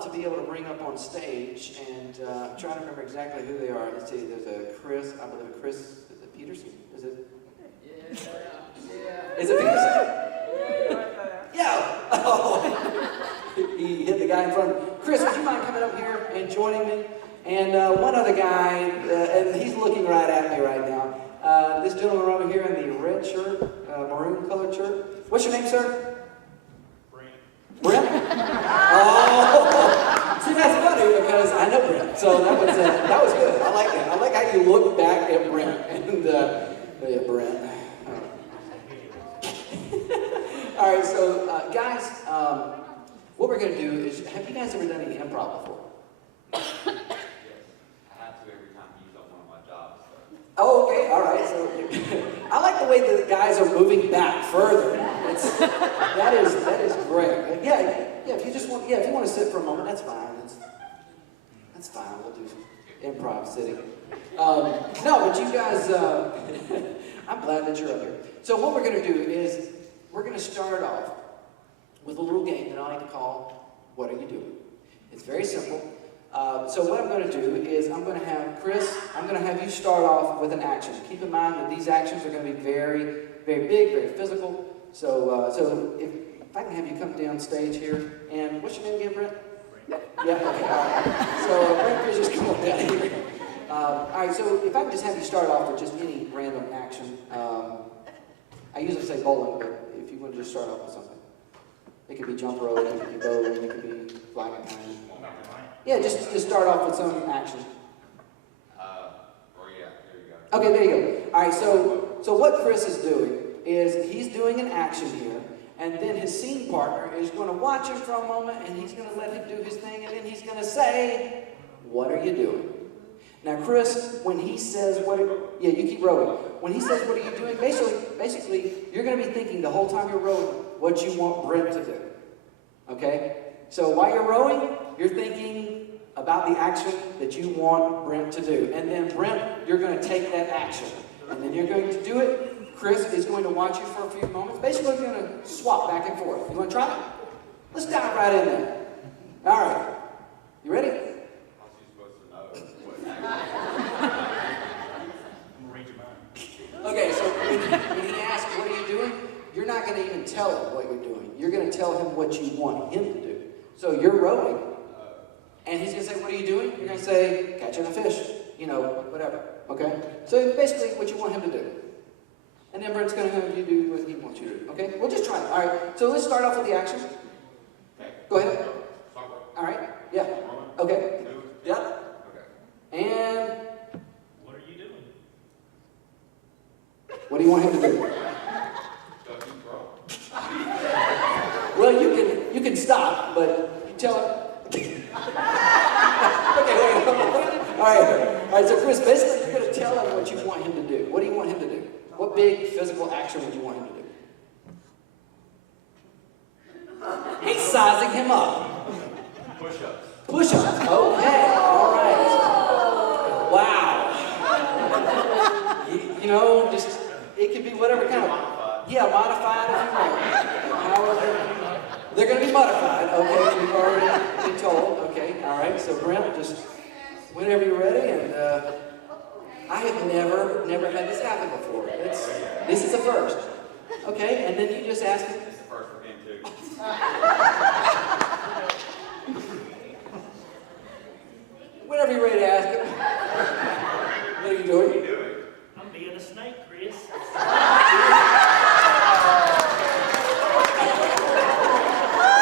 love to be able to bring up on stage, and I'm trying to remember exactly who they are. Let's see, there's a Chris, I believe a Chris, is it Peterson? Is it? Yeah. Is it Peterson? Yeah. Oh. He hit the guy in front of him. Chris, would you mind coming up here and joining me? And one other guy, and he's looking right at me right now. This gentleman over here in the red shirt, maroon colored shirt. What's your name, sir? Brent? Oh! See, that's funny because I know Brent. So that was good. I like that. I like how you look back at Brent. And, yeah, Brent. All right, so guys, what we're going to do is, have you guys ever done any improv before? Yes. I have to every time you use up one of my jobs. So. Oh, okay, all right. So I like the way the guys are moving back further. That is great. Yeah. If you just want, if you want to sit for a moment, that's fine. That's fine. We'll do improv sitting. No, but you guys, I'm glad that you're up here. So what we're going to do is we're going to start off with a little game that I like to call "What Are You Doing?" It's very simple. So what I'm going to do is I'm going to have Chris, I'm going to have you start off with an action. Keep in mind that these actions are going to be very, very big, very physical. So if I can have you come down stage here, and what's your name again, Brent? Yeah, okay, all right. So Brent, please just come on down here. All right, so if I can just have you start off with just any random action. I usually say bowling, but if you want to just start off with something. It could be jump rope, it could be bowling, it could be flag and time. Yeah, just start off with some action. Yeah, there you go. Okay, there you go. All right, so what Chris is doing is he's doing an action here, and then his scene partner is going to watch him for a moment, and he's going to let him do his thing, and then he's going to say, "What are you doing?" Now, Chris, when he says, you keep rowing. When he says, "What are you doing?" Basically, you're going to be thinking the whole time you're rowing what you want Brent to do. Okay? So while you're rowing, you're thinking about the action that you want Brent to do. And then Brent, you're going to take that action. And then you're going to do it. Chris is going to watch you for a few moments. Basically, you're going to swap back and forth. You want to try it? Let's dive right in there. All right. You ready? Okay, so when he asks, "What are you doing?" you're not going to even tell him what you're doing. You're going to tell him what you want him to do. So you're rowing, and he's going to say, "What are you doing?" You're going to say, "Catching a fish," whatever. Okay? So basically what you want him to do. And then Brent's going to have you do what he wants you to do. Okay? We'll just try it. All right, so let's start off with the action. Go ahead. All right? Yeah. Okay. Yep. And what are you doing? What do you want him to do? Well, you can stop, but you tell him. Okay, wait. All right. So Chris, basically, you're going to tell him what you want him to do. What do you want him to do? What big physical action would you want him to do? He's sizing him up. Push-ups. Push-ups. Okay. All right. Wow. Just it could be whatever kind of. Yeah, modified if you want. However, they're going to be modified. Okay, we've already been told. Okay, all right. So Brent, just whenever you're ready, and I have never had this happen before. This is the first. Okay, and then you just ask him. It's the first for him too. Whenever you're ready to ask him. What are you doing? What are you doing? I'm being a snake, Chris.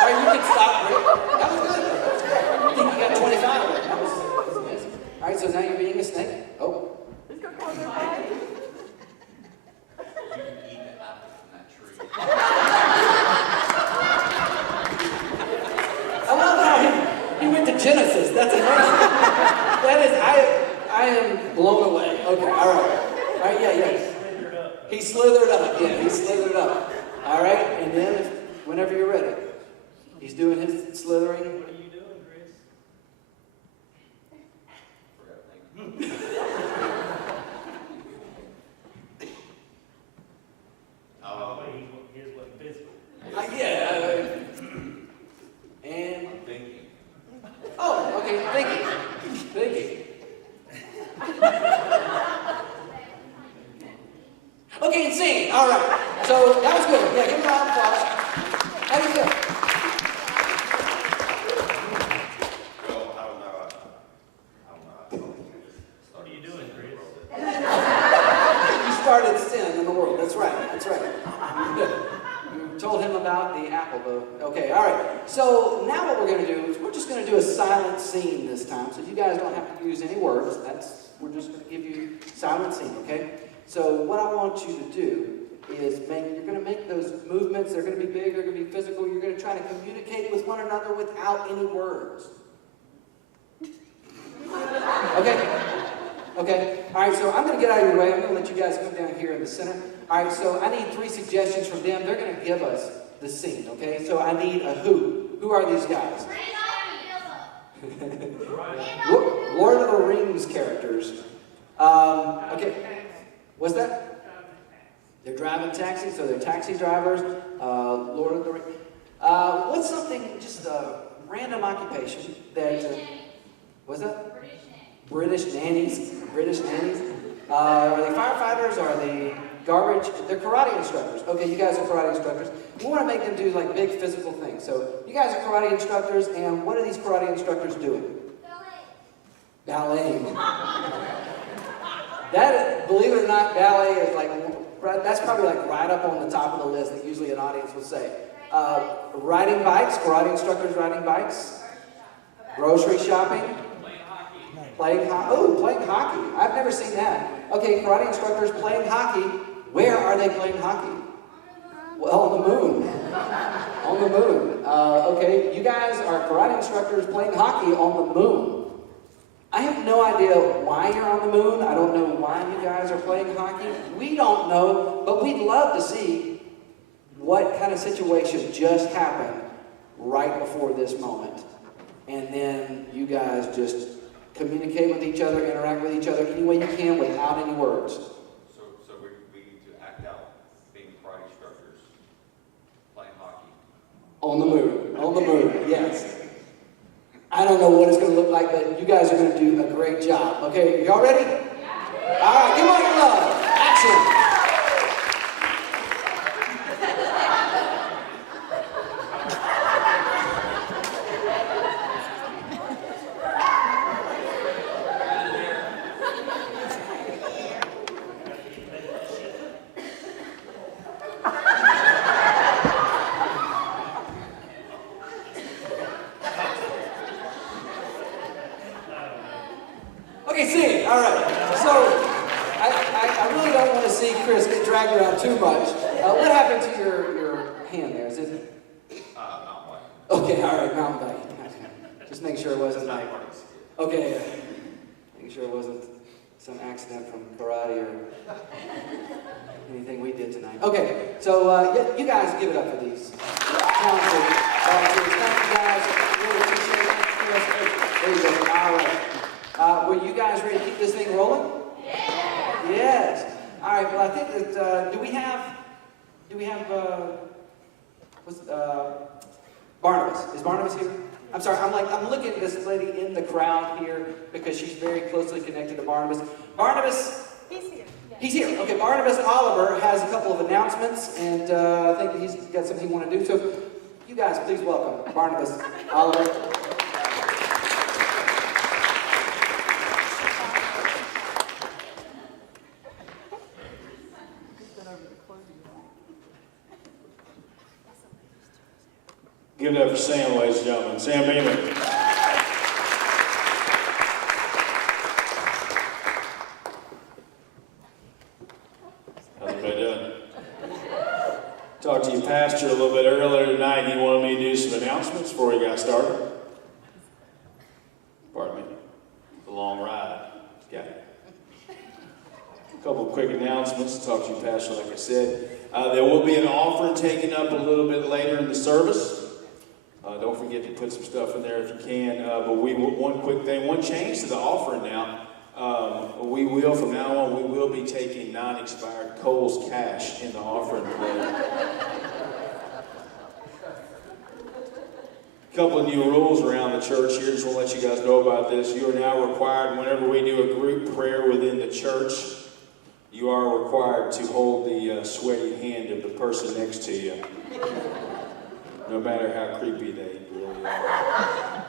You can stop, Rick. That was good. I think you got 25. That was amazing. All right, so now you're being a snake. Oh. You can eat the apple from that tree. I love how he went to Genesis. That's amazing. I am blown away. Okay, all right. All right, yeah. He slithered up. Yeah, he slithered up. All right, and then whenever you're ready, he's doing his slithering. What are you doing, Chris? His wasn't physical. Yeah. And I'm thinking. Okay, and sing. All right. So that was good. Yeah, give me a round of applause. That was good. Well, I don't know. What are you doing, Chris? You started sin in the world. That's right. That's right. You told him about the apple, though. Okay, all right. So now what we're going to do is we're just going to do a silent scene this time, so you guys don't have to use any words. We're just going to give you silent scene, okay? So what I want you to do is you're going to make those movements. They're going to be big. They're going to be physical. You're going to try to communicate with one another without any words. Okay? Okay? All right, so I'm going to get out of your way. I'm going to let you guys go down here in the center. All right, so I need 3 suggestions from them. They're going to give us the scene, okay? So I need a who. Who are these guys? Lord of the Rings characters. Okay. What's that? They're driving taxis, so they're taxi drivers. Lord of the Rings. What's something, just a random occupation that... what's that? British nannies. British nannies. Are they firefighters? Are they garbage? They're karate instructors. Okay, you guys are karate instructors. We want to make them do like big physical things. So you guys are karate instructors, and what are these karate instructors doing? Ballet. That, believe it or not, ballet is like, that's probably like right up on the top of the list that usually an audience will say. Riding bikes, karate instructors riding bikes. Grocery shopping. Playing hockey. Oh, playing hockey. I've never seen that. Okay, karate instructors playing hockey. Where are they playing hockey? Well, on the moon. On the moon. Okay, you guys are karate instructors playing hockey on the moon. I have no idea why you're on the moon. I don't know why you guys are playing hockey. We don't know, but we'd love to see what kind of situation just happened right before this moment. And then you guys just communicate with each other, interact with each other any way you can without any words. So we need to act out being karate instructors, playing hockey. On the moon. On the moon, yes. I don't know what it's going to look like, but you guys are going to do a great job. Okay, y'all ready? Yeah. All right, give me your love. Action. Okay, scene. All right. So, I really don't want to see Chris get dragged around too much. What happened to your hand there? Is it? Mountain bike. Okay, all right, mountain bike. Just make sure it wasn't like. Okay, make sure it wasn't some accident from karate or anything we did tonight. Okay, so you guys give it up for these talented volunteers. Thank you guys. Really appreciate it. There you go. All right. Were you guys ready to keep this thing rolling? Yes. Yes. All right. Well, I think that do we have Barnabas? Is Barnabas here? I'm sorry. I'm looking at this lady in the crowd here because she's very closely connected to Barnabas. Barnabas. He's here. Yes. He's here. Okay. Barnabas Oliver has a couple of announcements, and I think that he's got something he wants to do. So, you guys, please welcome Barnabas Oliver. Give it up for Sam, ladies and gentlemen. Sam Beeman. How's everybody doing? Talked to your pastor a little bit earlier tonight. He wanted me to do some announcements before we got started. Pardon me. It's a long ride. Got it. A couple of quick announcements. Talked to your pastor, like I said. There will be an offering taken up a little bit later in the service. Don't forget to put some stuff in there if you can. But one quick thing, one change to the offering now. We will, from now on, we will be taking non-expired Kohl's cash in the offering plate. A couple of new rules around the church here. Just want to let you guys know about this. You are now required, whenever we do a group prayer within the church, you are required to hold the sweaty hand of the person next to you, no matter how creepy they really are.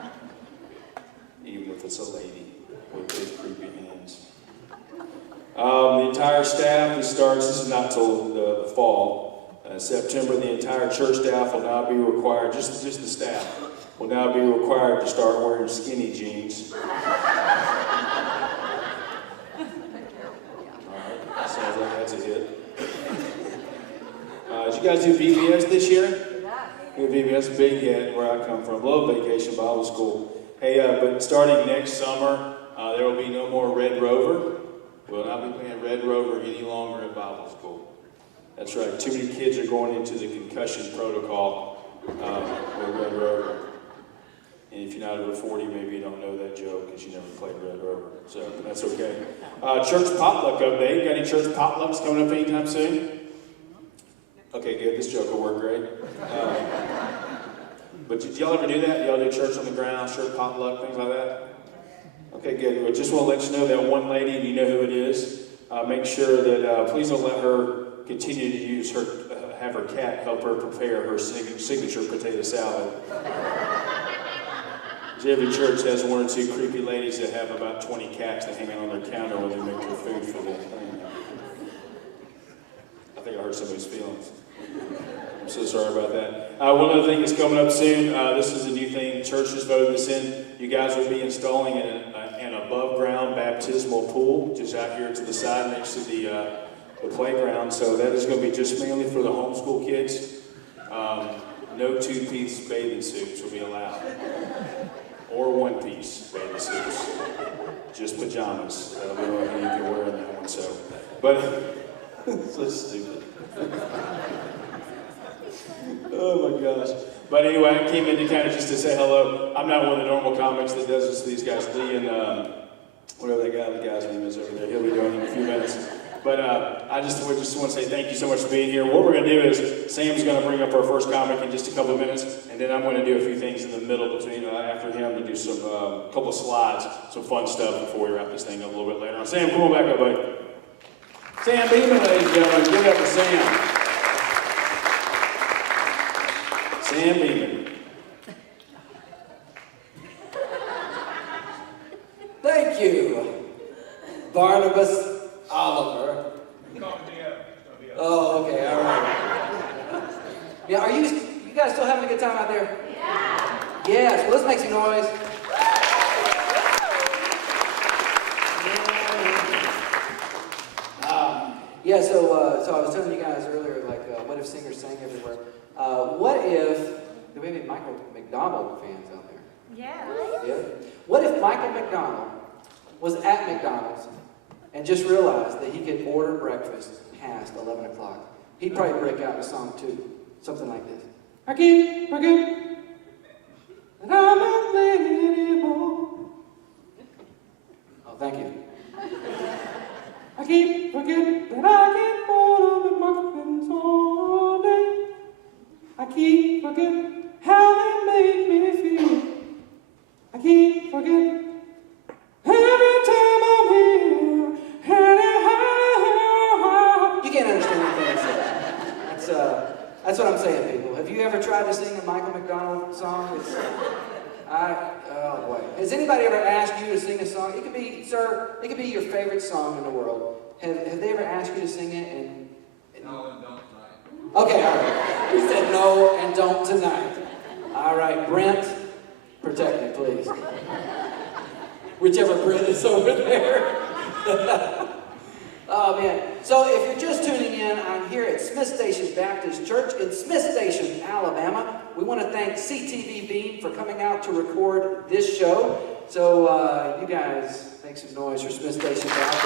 Even if it's a lady with big creepy hands. The entire staff, this is not till the fall. September, the entire church staff will now be required, just the staff, will now be required to start wearing skinny jeans. Sounds like that's a hit. Did you guys do VBS this year? Yeah. VBS, big hit where I come from. Love Vacation Bible School. Hey, but starting next summer, there will be no more Red Rover. We'll not be playing Red Rover any longer in Bible school. That's right. Too many kids are going into the concussion protocol with Red Rover. And if you're not over 40, maybe you don't know that joke because you never played Red Rover. So that's okay. Church potluck update. Got any church potlucks coming up anytime soon? Okay, good. This joke will work great. But did y'all ever do that? Y'all do church on the ground, church potluck, things like that? Okay, good. I just want to let you know that one lady, and you know who it is. Make sure that please don't let her continue to use her, have her cat help her prepare her signature potato salad. Every church has one or two creepy ladies that have about 20 cats that hang out on their counter when they make their food for them. I think I hurt somebody's feelings. I'm so sorry about that. One other thing that's coming up soon, this is a new thing, church just voted this in. You guys will be installing an above-ground baptismal pool just out here to the side next to the playground. So that is going to be just mainly for the homeschool kids. No two-piece bathing suits will be allowed. Or one-piece bathing suits. Just pajamas. That'll be the only thing you can wear in that one. So, but so stupid. Oh my gosh. But anyway, I came in to kind of just to say hello. I'm not one of the normal comics that does this to these guys. Lee and whatever the guy's name is over there. He'll be doing it in a few minutes. But I just want to say thank you so much for being here. What we're going to do is Sam's going to bring up our first comic in just a couple of minutes, and then I'm going to do a few things in the middle between after him to do some couple of slides, some fun stuff before we wrap this thing up a little bit later on. Sam, come on back up, buddy. Sam Beeman, ladies and gentlemen, give it up for Sam. Sam Beeman. Thank you, Barnabas Oliver. Oh, okay, all right. Yeah, are you guys still having a good time out there? Yeah. Yes, well, let's make some noise. Yeah, so I was telling you guys earlier, like, what if singers sang everywhere? What if, there may be Michael McDonald fans out there? Yeah. What if Michael McDonald was at McDonald's and just realized that he could order breakfast past 11 o'clock? He'd probably break out in a song too, something like this. I keep forgetting that I'm not living anymore. Oh, thank you. I keep forgetting that I can't hold up muffins all day. I keep forgetting how they make me feel. I keep forgetting every time I'm here. You can't understand anything I said. That's what I'm saying, people. Have you ever tried to sing a Michael McDonald song? Oh boy. Has anybody ever asked you to sing a song? It could be, sir, it could be your favorite song in the world. Have they ever asked you to sing it and No, and don't tonight. okay, all right. He said no and don't tonight. All right, Brent, protect me, please. Whichever Brent is over there. Oh, man. So if you're just tuning in, I'm here at Smith Station Baptist Church in Smith Station, Alabama. We want to thank CTV Beam for coming out to record this show. So you guys make some noise for Smith Station Baptist.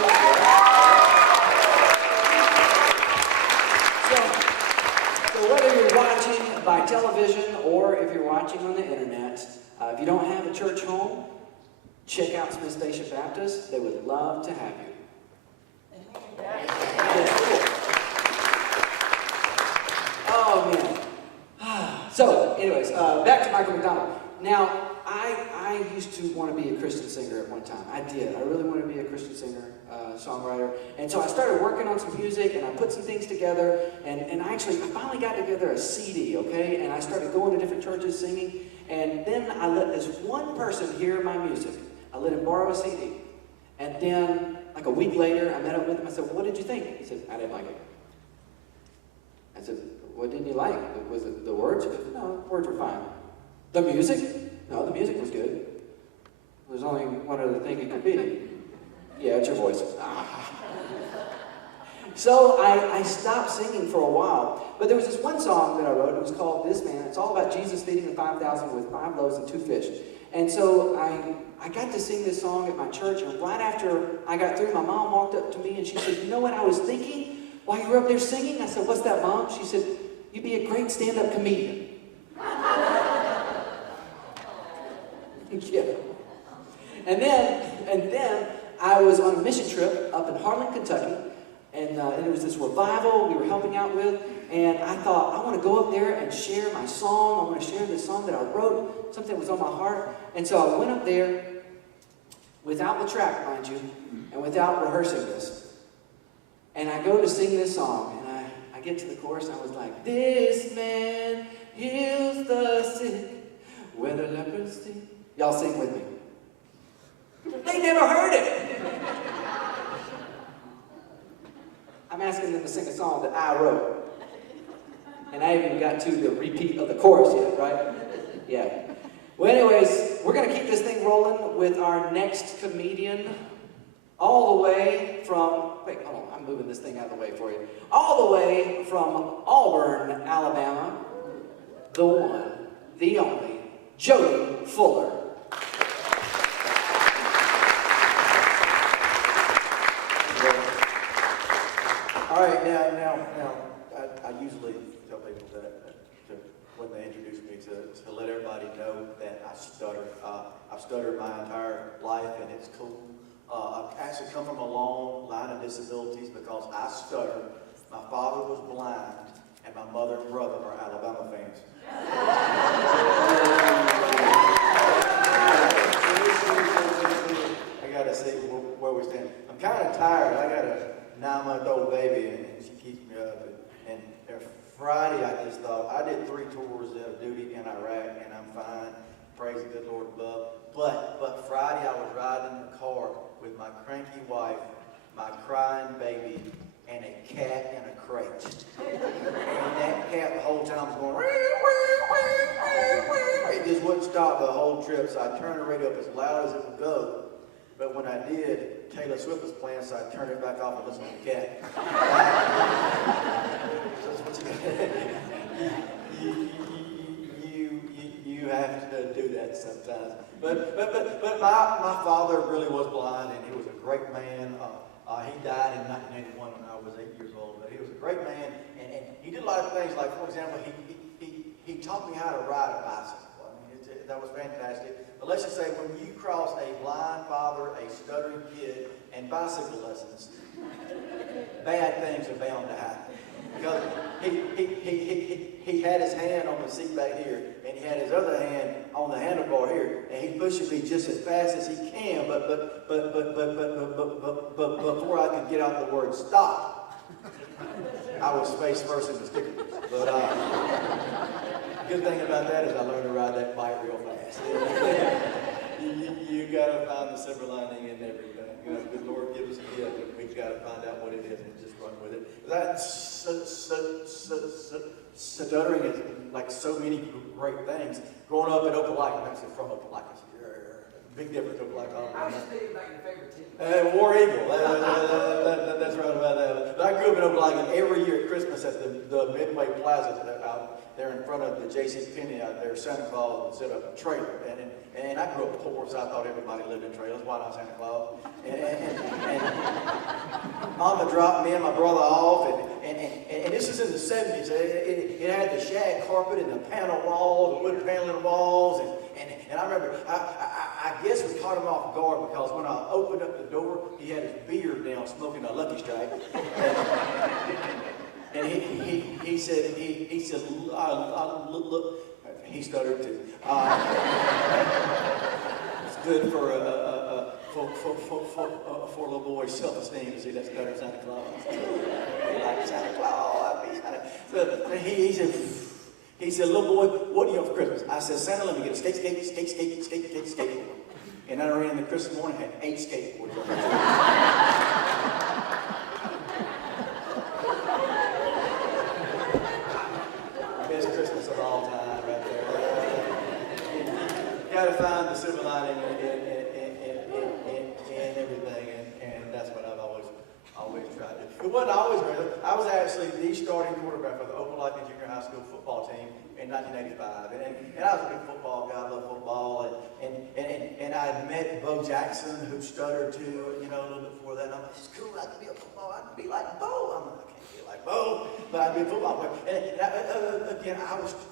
So whether you're watching by television or if you're watching on the internet, if you don't have a church home, check out Smith Station Baptist. They would love to have you. Oh man. So, anyways, back to Michael McDonald. Now, I I used to want to be a Christian singer at one time. I did. I really wanted to be a Christian singer, songwriter. And so I started working on some music, and I put some things together, and I finally got together a CD, okay? And I started going to different churches singing, and then I let this one person hear my music. I let him borrow a CD. And then, like a week later, I met up with him. I said, what did you think? He said, I didn't like it. I said, what didn't you like? Was it the words? He goes, no, the words were fine. The music? No, the music was good. There's only one other thing it could be. Yeah, it's your voice. So I stopped singing for a while. But there was this one song that I wrote. It was called This Man. It's all about Jesus feeding the 5,000 with 5 loaves and 2 fish. And so I got to sing this song at my church. And right after I got through, my mom walked up to me and she said, you know what I was thinking while you were up there singing? I said, what's that, Mom? She said, you'd be a great stand-up comedian. Yeah. And then I was on a mission trip up in Harlan, Kentucky, and it was this revival we were helping out with, and I thought, I want to go up there and share my song. I want to share this song that I wrote, something that was on my heart. And so I went up there without the track, mind you, and without rehearsing this. And I go to sing this song, and I get to the chorus, and I was like, this man heals the sick, whether leprosy. Y'all sing with me. They never heard it. I'm asking them to sing a song that I wrote. And I haven't even got to the repeat of the chorus yet, right? Yeah. Well, anyways, we're going to keep this thing rolling with our next comedian. All the way from, wait, hold on, I'm moving this thing out of the way for you. All the way from Auburn, Alabama, the one, the only, Jody Fuller. All right, now, I usually tell people that when they introduce me to let everybody know that I stutter. I've stuttered my entire life, and it's cool. I've actually come from a long line of disabilities because I stutter. My father was blind, and my mother and brother are Alabama fans. I gotta say where we stand. I'm kind of tired. I got a 9-month-old baby, and she keeps me up. And Friday, I just thought, I did 3 tours of duty in Iraq, and I'm fine. Praise the good Lord above. But Friday, I was riding in the car with my cranky wife, my crying baby, and a cat in a crate. And that cat the whole time was going, it just wouldn't stop the whole trip, so I turned the radio up as loud as it would go. But when I did, Taylor Swift was playing, so I turned it back off and listened to the cat. You have to do that sometimes. But my father really was blind, and he was a great man. He died in 1981 when I was 8 years old. But he was a great man, and he did a lot of things. Like, for example, he taught me how to ride a bicycle. I mean, that was fantastic. But let's just say, when you cross a blind father, a stuttering kid, and bicycle lessons, bad things are bound to happen. Because he had his hand on the seat back here, and he had his other hand on the handlebar here, and he pushes me just as fast as he can. But before I could get out the word stop, I was face first in the sticker. But good thing about that is I learned to ride that bike real fast. You gotta find the silver lining in everything. You know, the Lord gives us a gift, and we've got to find out what it is and just run with it. That stuttering is like so many great things. Growing up in Opelika, I'm actually from Opelika. Big difference, Opelika. I was just thinking about your favorite team. War Eagle. That's right about that. But I grew up in Opelika, and every year at Christmas at the Midway Plaza out there in front of the J.C. Penney out there, Santa Claus would set up a trailer. And I grew up poor, so I thought everybody lived in trailers. Why not Santa Claus? And Mama dropped me and my brother off, and this is in the 70s. It had the shag carpet and the panel walls, the wood paneling walls, and I remember, I guess we caught him off guard because when I opened up the door, he had his beard down smoking a Lucky Strike. And he said, look, he stuttered too. good for a little boy's self-esteem to see that stutter Santa Claus. Be like Santa Claus, I'd be Santa. So he said, little boy, what do you want for Christmas? I said, Santa, let me get a skateboard. And then I ran in the Christmas morning, had 8 skateboards. Best Christmas of all time, right there. You gotta find the silver lining in everything, and that's what I've always tried to do. It wasn't always real. I was actually the starting quarterback for the Opelika Junior High School football team in 1985, and I was a big football guy. I love football, and I had met Bo Jackson, who stuttered too, a little bit before that. And I'm like, it's cool. I could be a football. I could be like Bo. I'm like, I can't be like Bo, but I'd be a football player. And again,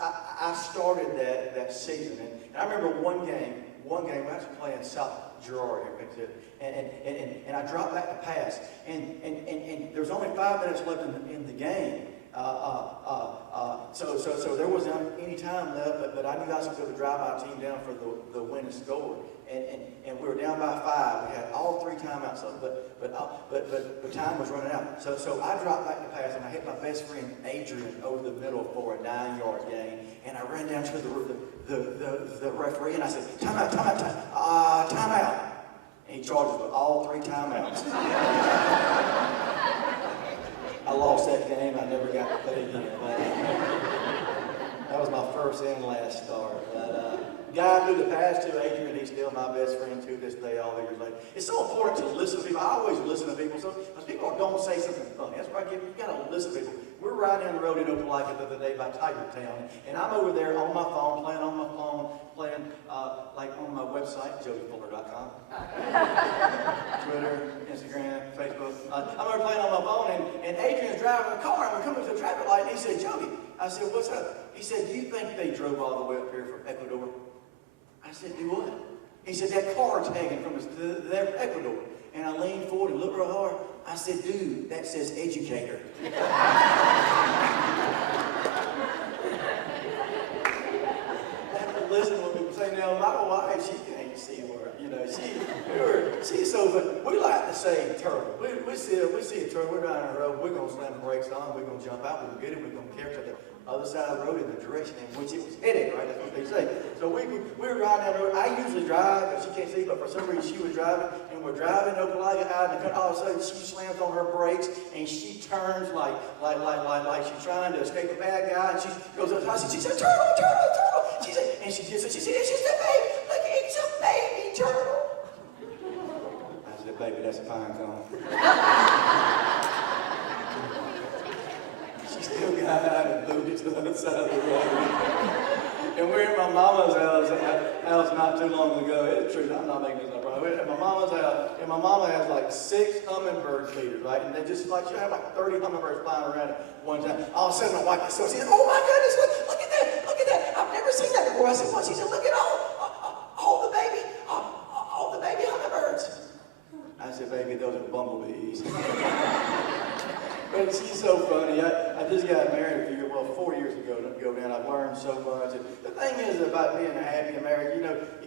I started that season, and I remember one game we were actually playing South Girard here, and I dropped back to pass, and there was only 5 minutes left in the game. So there wasn't any time left, but I knew I was going to drive my team down for the win and score. And we were down by 5. We had all 3 timeouts left, but time was running out. So I dropped back to pass, and I hit my best friend Adrian over the middle for a 9-yard gain. And I ran down to the referee, and I said, timeout. And he charged us with all 3 timeouts. I lost that game. I never got to play again. That was my first and last start. But guy through the past to Adrian, he's still my best friend to this day, all the years later. It's so important to listen to people. I always listen to people. So because people don't say something funny. That's why you got to listen to people. We're riding down the road in Opelika the other day by Tiger Town, and I'm over there on my phone, playing like on my website, jodyfuller.com. Twitter, Instagram, Facebook. I'm over playing on my phone, and Adrian's driving a car, and we're coming to a traffic light, and he said, Jody, I said, what's up? He said, do you think they drove all the way up here from Ecuador? I said, do what? He said, that car's hanging from Ecuador. And I leaned forward and looked real hard. I said, dude, that says educator. Listen when people say, now my wife, she can't see where, she's so good. We like to say turtle. We see a turtle, we're down the road, we're going to slam the brakes on, we're going to jump out, we're going to get it, we're going to carry it to the other side of the road in the direction in which it was headed, right? That's what they say. So we were riding down the road. I usually drive, because she can't see, but for some reason she was driving, and we're driving Opelika out, and all of a sudden she slams on her brakes, and she turns like she's trying to escape a bad guy, and she goes up, she said, turtle. She said, it's just a baby. Look, it's a baby turtle. I said, baby, that's a pine cone. She still got out and moved it to the other side of the road. And we're at my mama's house not too long ago. It's true, I'm not making this up, right? We're at my mama's house, and my mama has like 6 hummingbird feeders, right? And they just like, she had like 30 hummingbirds flying around at one time. All of a sudden, my wife said, oh my goodness, look at that. I've never seen that before. I said, what? She said, look at all the baby hummingbirds. I said, baby, those are bumblebees. But she's so funny. I just got married 4 years ago. I've learned so much. And the thing is about being happy in marriage,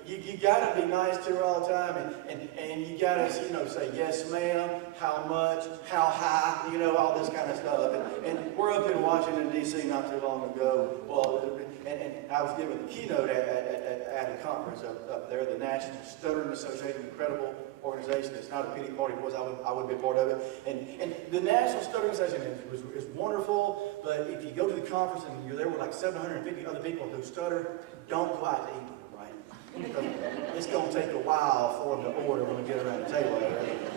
you got to be nice to her all the time, and you got to, say yes, ma'am, how much, how high, all this kind of stuff. And we're up in Washington, D.C. not too long ago. Well, and I was giving the keynote at a conference up there, the National Stuttering Association, incredible organization. It's not a pity party, because I would be a part of it. And the National Stuttering Association is wonderful, but if you go to the conference and you're there with like 750 other people who stutter, don't go out to eat with them, right? Because it's going to take a while for them to order when we get around the table, right?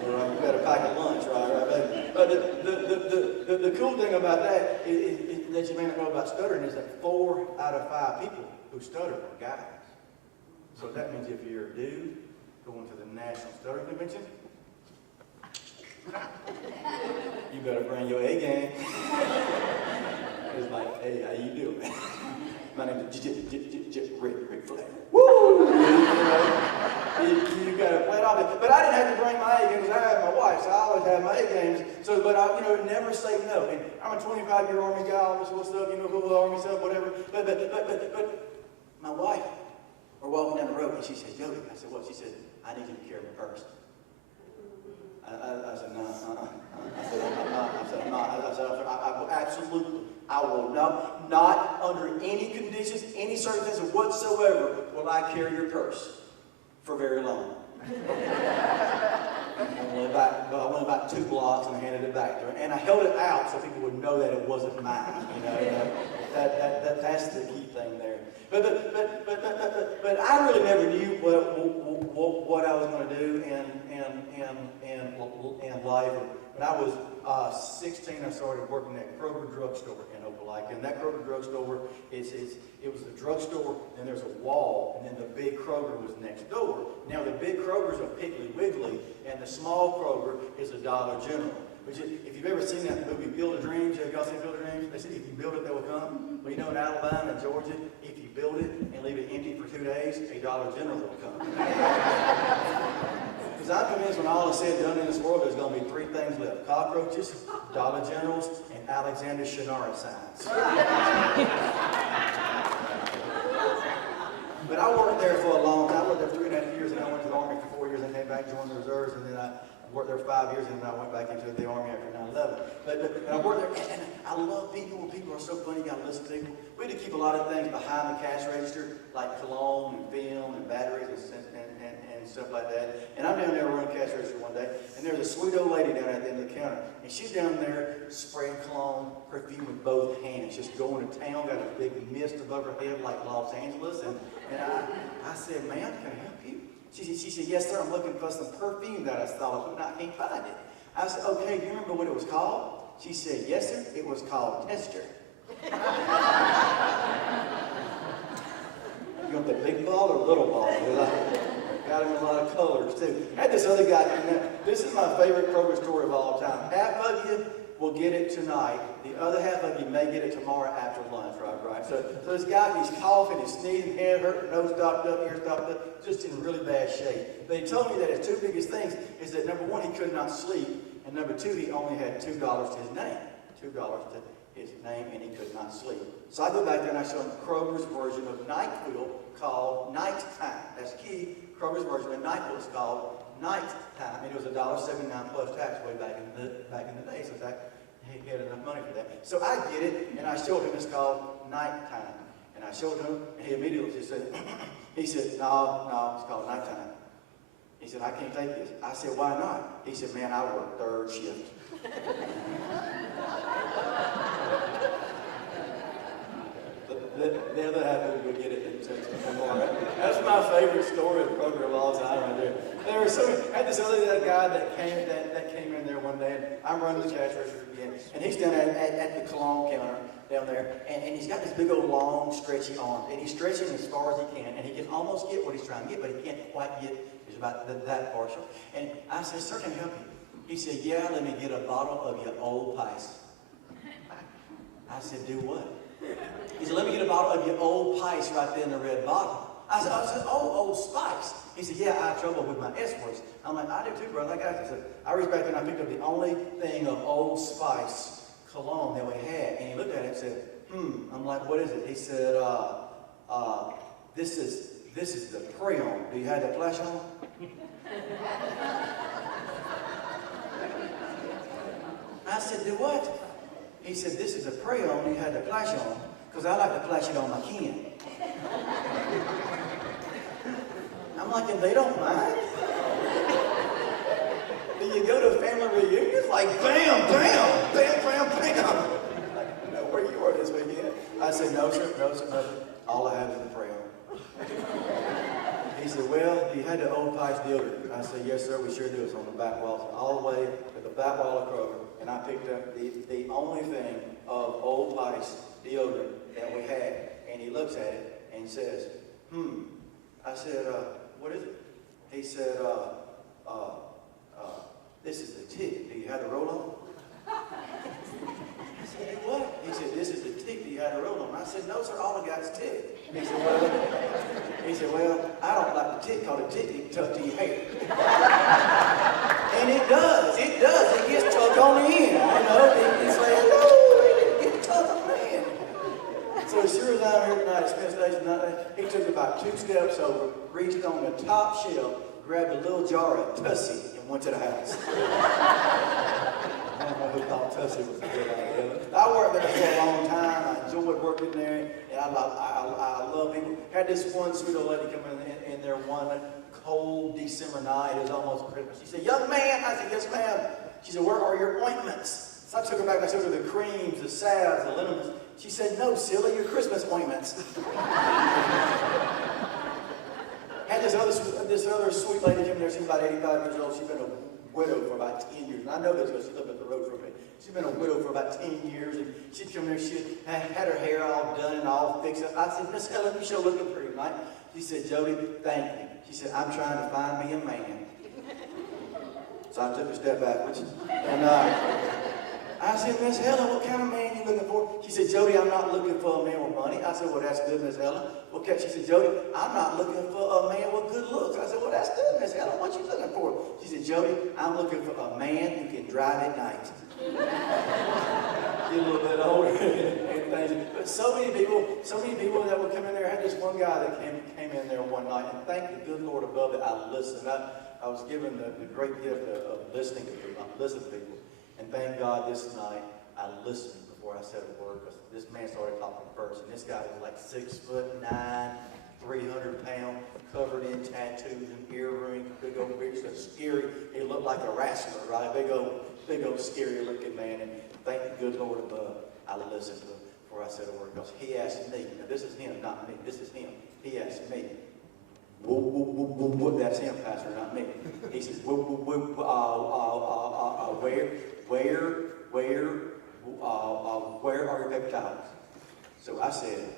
Or you've got to pack a lunch, right? But the cool thing about that is that you may not know about stuttering is that 4 out of 5 people who stutter are guys. So that means if you're a dude going to the National Stuttering Convention, you better bring your A game. It's like, hey, how you doing? My name is Rick Flair. Woo! You got to play it off. But I didn't have to bring my A games. I had my wife, so I always had my A games. So, but I, never say no. And I'm a 25-year Army guy, all this little stuff, go with the Army stuff, whatever. But my wife We're walking down the road, and she said, Jody, I said, what? She said, I need you to carry my purse. I said, no, I said, I'm not. I said, I'm not. I said, I will absolutely, I will not under any conditions, any circumstances whatsoever, will I carry your purse for very long. I went about 2 blocks and I handed it back to her. And I held it out so people would know that it wasn't mine. That's the key thing there. But I really never knew what I was going to do in life. When I was 16, I started working at Kroger drugstore in Opelika. And that Kroger drugstore it was the drugstore, and there's a wall, and then the big Kroger was next door. Now the big Kroger's a Piggly Wiggly, and the small Kroger is a Dollar General. Which is, if you've ever seen that movie Field of Dreams, have y'all seen Field of Dreams? They said if you build it, they will come. Well, you know in Alabama and Georgia, if you build it and leave it empty for 2 days, a Dollar General will come. Because I'm convinced when all is said and done in this world, there's going to be 3 things left: cockroaches, Dollar Generals, and Alexander Shannara signs. But I worked there for a long time. I worked there 3.5 years, and I went to the Army for 4 years, and came back, joined the reserves, and then I worked there 5 years, and then I went back into the Army after 9/11. But I worked there, and I love people. People are so funny. You got to listen to people. We had to keep a lot of things behind the cash register, like cologne and film and batteries and stuff like that. And I'm down there running cash register one day, and there's a sweet old lady down at the end of the counter, and she's down there spraying cologne, perfume with both hands, just going to town, got a big mist above her head like Los Angeles. And I said, ma'am, can I help you? She said, yes, sir, I'm looking for some perfume that I saw, but I can't find it. I said, okay, do you remember what it was called? She said, yes, sir, it was called Tester. You want the big ball or little ball? Got him in a lot of colors, too. I had this other guy, and this is my favorite Kroger story of all time. Half of you will get it tonight. The other half of you may get it tomorrow after lunch, right? So this guy, he's coughing, he's sneezing, head hurting, nose stopped up, ear stopped up, just in really bad shape. But he told me that his 2 biggest things is that, number 1, he could not sleep, and number 2, he only had $2 to his name. $2 to his name, and he could not sleep. So I go back there and I show him Kroger's version of NyQuil called Nighttime. That's key. Kroger's version of NyQuil is called Nighttime, and it was $1.79 plus tax way back in the day. So he had enough money for that. So I get it, and I showed him it's called Nighttime. And I showed him, and he immediately just said, he said, no, it's called Nighttime. He said, I can't take this. I said, why not? He said, man, I work 3rd shift. The other half of it would get it tomorrow. That's my favorite story of Kroger of all time right there. There was I had this other guy that came in there one day, and I'm running the cash register again, and he's down at the cologne counter down there, and he's got this big old long stretchy arm, and he's stretching as far as he can, and he can almost get what he's trying to get, but he can't quite get. He's about that partial. And I said, sir, can I help you? He said, yeah, let me get a bottle of your Old Spice. I said, do what? He said, let me get a bottle of your Old Spice right there in the red bottle. I said, oh, Old Spice. He said, yeah, I have trouble with my S words. I'm like, I do too, brother. I said, I reached back there and I picked up the only thing of Old Spice cologne that we had. And he looked at it and said, I'm like, what is it? He said, this is the Pre-On. Do you have the flash on? I said, do what? He said, this is a Pre-On. You had the flash on, because I like to flash it on my kin. I'm like, and they don't mind? Do you go to family reunions? Like, bam, bam, bam, bam, bam. I know where you are this weekend. I said, no, sir, no, sir, no, sir. All I have is the Pre-On. He said, well, you had the Old Spice deodorant. I said, yes, sir, we sure do. It's on the back wall, all the way to the back wall of Kroger. And I picked up the only thing of Old Spice deodorant that we had. And he looks at it and says, I said, what is it? He said, this is the tick. Do you have the roll-on? I said, what? He said, this is the tick. Do you have the roll-on? I said, no, sir, all I got is tick. He said, well, I don't like the tick, because the tick gets tucked to your hair. And it does. It gets tucked on the end. It's like, no, it gets tucked on the end. So as sure as I'm here tonight, Smith Station, he He took about 2 steps over, reached on the top shelf, grabbed a little jar of Tussie, and went to the house. I don't know who thought Tussie was a good idea. I worked there for a long time. I enjoyed working there, and I love people. Had this one sweet old lady come in there one cold December night. It was almost Christmas. She said, "Young man," I said, "Yes, ma'am." She said, "Where are your ointments?" So I took her back and I showed her the creams, the salves, the liniments. She said, "No, silly, your Christmas ointments." Had this other sweet lady come there. She's about 85 years old. She's been a widow for about 10 years. And I know this because she lived up the road from me. She's been a widow for about 10 years. And she'd come there. She had her hair all done and all fixed up. I said, "Miss Helen, you sure looking pretty tonight." She said, "Jody, thank you." She said, "I'm trying to find me a man." So I took a step backwards. And I said, "Miss Helen, what kind of man you looking for?" She said, "Jody, I'm not looking for a man with money." I said, "Well, that's good, Miss Helen." Okay, she said, "Jody, I'm not looking for a man with good looks." I said, "Well, that's good, Miss Helen. What you looking for?" She said, "Jody, I'm looking for a man who can drive at night." Get a little bit older and things. But so many people that would come in there. I had this one guy that came in there one night, and thank the good Lord above it, I listened. I was given the great gift of listening to people. I listened to people. And thank God this night I listened before I said a word, because this man started talking first. And this guy was like 6'9", 300 pounds, covered in tattoos and earrings, big old beard, so scary. He looked like a wrestler, right? Big old scary looking man. And thank the good Lord above, I listened to him before I said a word, because he asked me. Now this is him, not me. This is him. He asked me. Whoop, whoop, whoop, whoop, whoop. That's him, Pastor, not me. He says, whoop, whoop, whoop, where are your paper towels? So I said,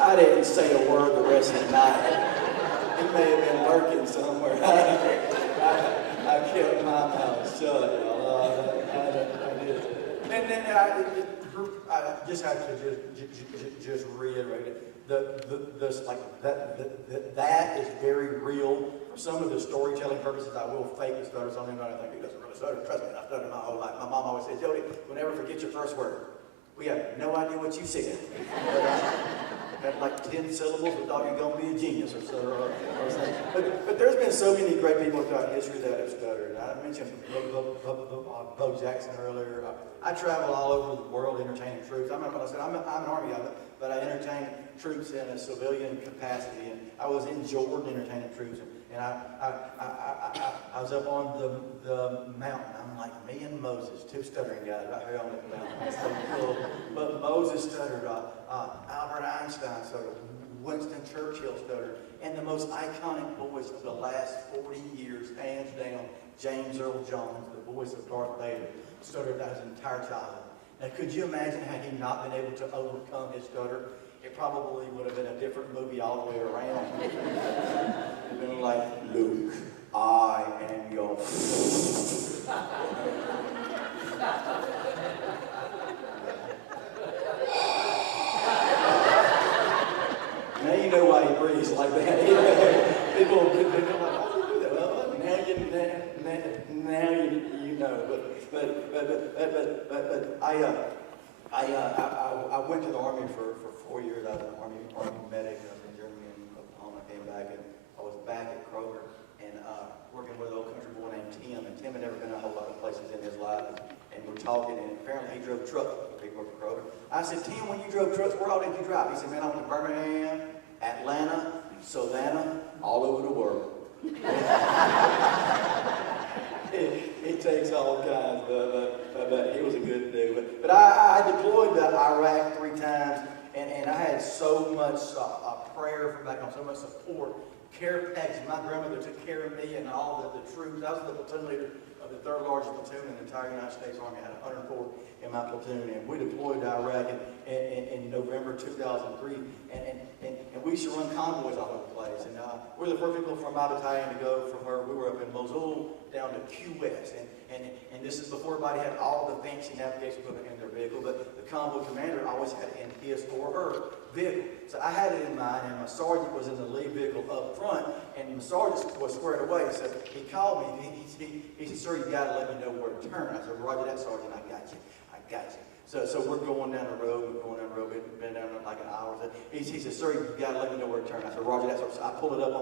I didn't say a word the rest of the night. He may have been lurking somewhere. I kept my mouth shut, y'all. I did. And then I just have to just reiterate it. That is very real. For some of the storytelling purposes, I will fake the stutter. Some people think he doesn't really stutter. Trust me, I've stuttered my whole life. My mom always said, "Jody, you'll never forget your first word. We have no idea what you said." Had like 10 syllables, we thought you're going to be a genius or so. But there's been so many great people throughout history that have stuttered. I mentioned Bo Jackson earlier. I travel all over the world entertaining troops. I'm an Army of it, but I entertain troops in a civilian capacity. And I was in Jordan entertaining troops, and I was up on the mountain. I'm like me and Moses, two stuttering guys right here on the mountain. It's so cool. But Moses stuttered, Albert Einstein stuttered, Winston Churchill stuttered, and the most iconic voice of the last 40 years, hands down, James Earl Jones, the voice of Darth Vader, stuttered that his entire childhood. Now, could you imagine had he not been able to overcome his stutter? It probably would have been a different movie all the way around. It would have been like, "Luke, I am your..." Now you know why he breathes like that. People like, "How do you do that?" Well, now you know. I went to the Army for 4 years. I was an Army medic. I was in Germany and Oklahoma. I came back, and I was back at Kroger and working with an old country boy named Tim. And Tim had never been a whole lot of places in his life. And we're talking, and apparently he drove trucks. He worked for Kroger. I said, "Tim, when you drove trucks, where all did you drive?" He said, "Man, I went to Birmingham, Atlanta, Savannah, all over the world." It takes all kinds, but he was a good dude. But I deployed to Iraq 3 times, and I had so much prayer from back home, so much support, care package. My grandmother took care of me and all the troops. I was the platoon leader of the 3rd largest platoon in the entire United States Army. I had 104 in my platoon, and we deployed to Iraq in November 2003, and we used to run convoys all over the place. And we're the first people from my battalion to go from where we were up in Mosul down to Key West, and this is before everybody had all the fancy navigation equipment in their vehicle, but the convoy commander always had in his or her vehicle. So I had it in mind, and my sergeant was in the lead vehicle up front, and my sergeant was squared away. So he called me, he said, sir, you got to let me know where to turn. I said, roger that, sergeant, I got you. So we're going down the road, we've been down there like an hour. He said, sir, you got to let me know where to turn. I said, roger that, sergeant. So I pulled it up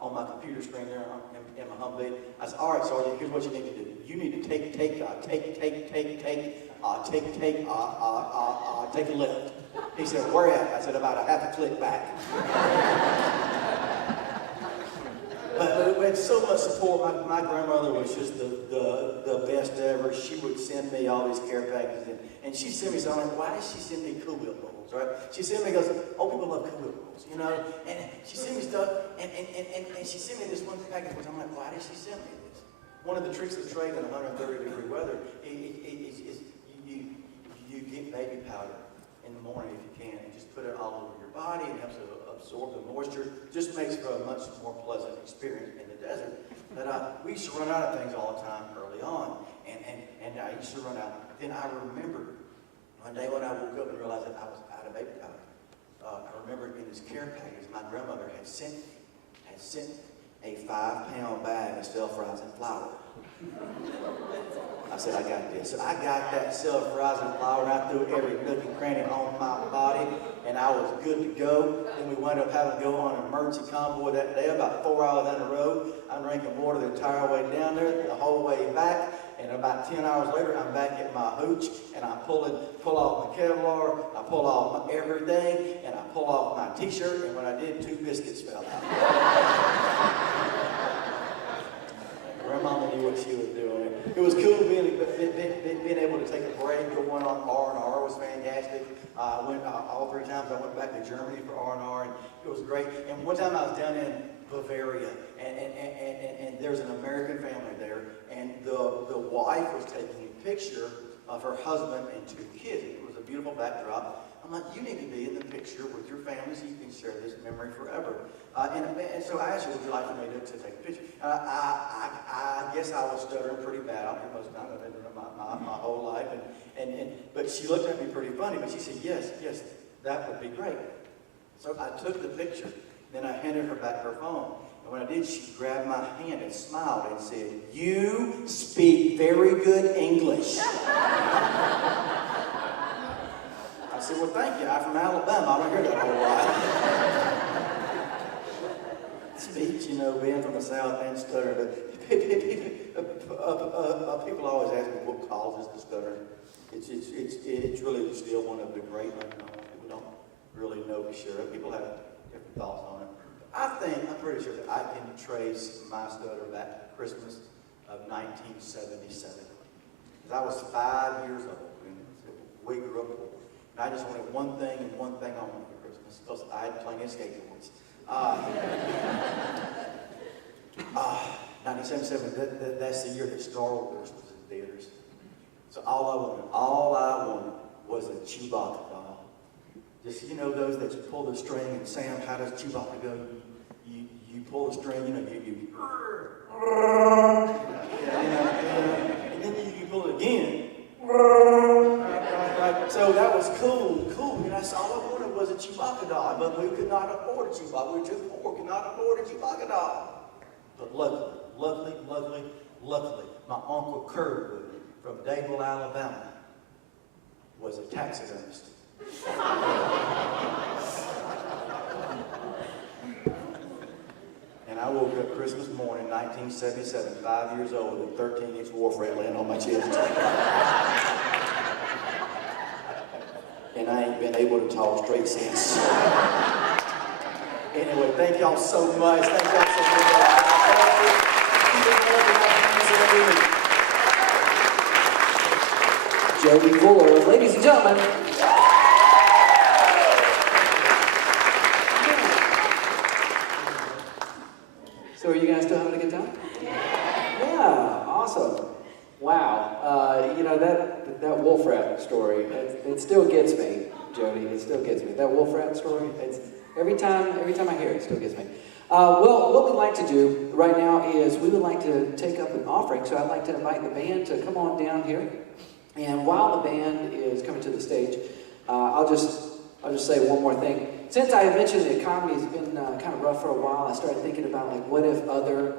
on my computer screen there in my Humvee. I said, all right, sergeant, here's what you need to do. You need to take a left. He said, where at? I said, about a half a click back. But we had so much support. My grandmother was just the best ever. She would send me all these care packages, and she sent me something. Why did she send me Cool Whip bowls, right? She sent me, because old people love Cool Whip bowls, you know? And she sent me stuff, and she sent me this one package, which I'm like, why did she send me this? One of the tricks of the trade in 130-degree weather is you get baby powder in the morning if you can, and just put it all over your body. It helps to absorb the moisture. Just makes for a much more pleasant experience in the desert. But we used to run out of things all the time early on, and I used to run out. Then I remembered one day when I woke up and realized that I was out of baby powder. I remembered in this care package my grandmother had sent a 5-pound bag of self-rising flour. I said, I got this. So I got that self-rising flour, and I threw every nook and cranny on my body, and I was good to go. Then we wound up having to go on an emergency convoy that day, about 4 hours down the road. I'm drinking water the entire way down there, the whole way back, and about 10 hours later, I'm back at my hooch, and I pull off my Kevlar, I pull off my everything, and I pull off my t-shirt, and when I did, 2 biscuits fell out. Grandmama knew what she was doing. It was cool being able to take a break, going on R&R was fantastic. I went all 3 times. I went back to Germany for R&R, and it was great. And one time I was down in Bavaria, and there's an American family there, and the wife was taking a picture of her husband and 2 kids. It was a beautiful backdrop. I'm like, you need to be in the picture with your family so you can share this memory forever. And so I asked her, would you like for me to take a picture? I guess I was stuttering pretty bad. I think most of the time I've been doing my whole life. But she looked at me pretty funny, but she said, yes, that would be great. So I took the picture. Then I handed her back her phone. And when I did, she grabbed my hand and smiled and said, you speak very good English. I said, well, thank you. I'm from Alabama. I don't hear that a whole lot. Speech, being from the South and stuttering. People always ask me what causes the stuttering. It's really still one of the great unknowns. People don't really know for sure. People have different thoughts on it. I'm pretty sure that I can trace my stutter back to Christmas of 1977. Because I was 5 years old, and we grew up poor. And I just wanted one thing and one thing only for Christmas, because I had plenty of skateboards. 1977, that's the year that Star Wars was in theaters. So all I wanted was a Chewbacca doll. Just, those that you pull the string, and Sam, how does Chewbacca go? You pull the string, and then you pull it again. Right. So that was cool. And that's all I wanted was a Chewbacca doll. But we could not afford a Chewbacca. We were too poor, could not afford a Chewbacca doll. But luckily, my Uncle Kerwood from Dadeville, Alabama, was a taxidermist. And I woke up Christmas morning, 1977, 5 years old, with a 13-inch Warfare laying on my chest. And I ain't been able to talk straight since. Anyway, thank y'all so much. Thank y'all so much. Jody Fuller, ladies and gentlemen. So are you guys still having a good time? Yeah, awesome. Wow. That Wolf Rat story, it still gets me, Jody. It still gets me. That Wolf Rat story, every time I hear it, it still gets me. Well, what we'd like to do right now is we would like to take up an offering. So I'd like to invite the band to come on down here. And while the band is coming to the stage, I'll just I'll just say one more thing. Since I mentioned the economy has been kind of rough for a while, I started thinking about like, what if other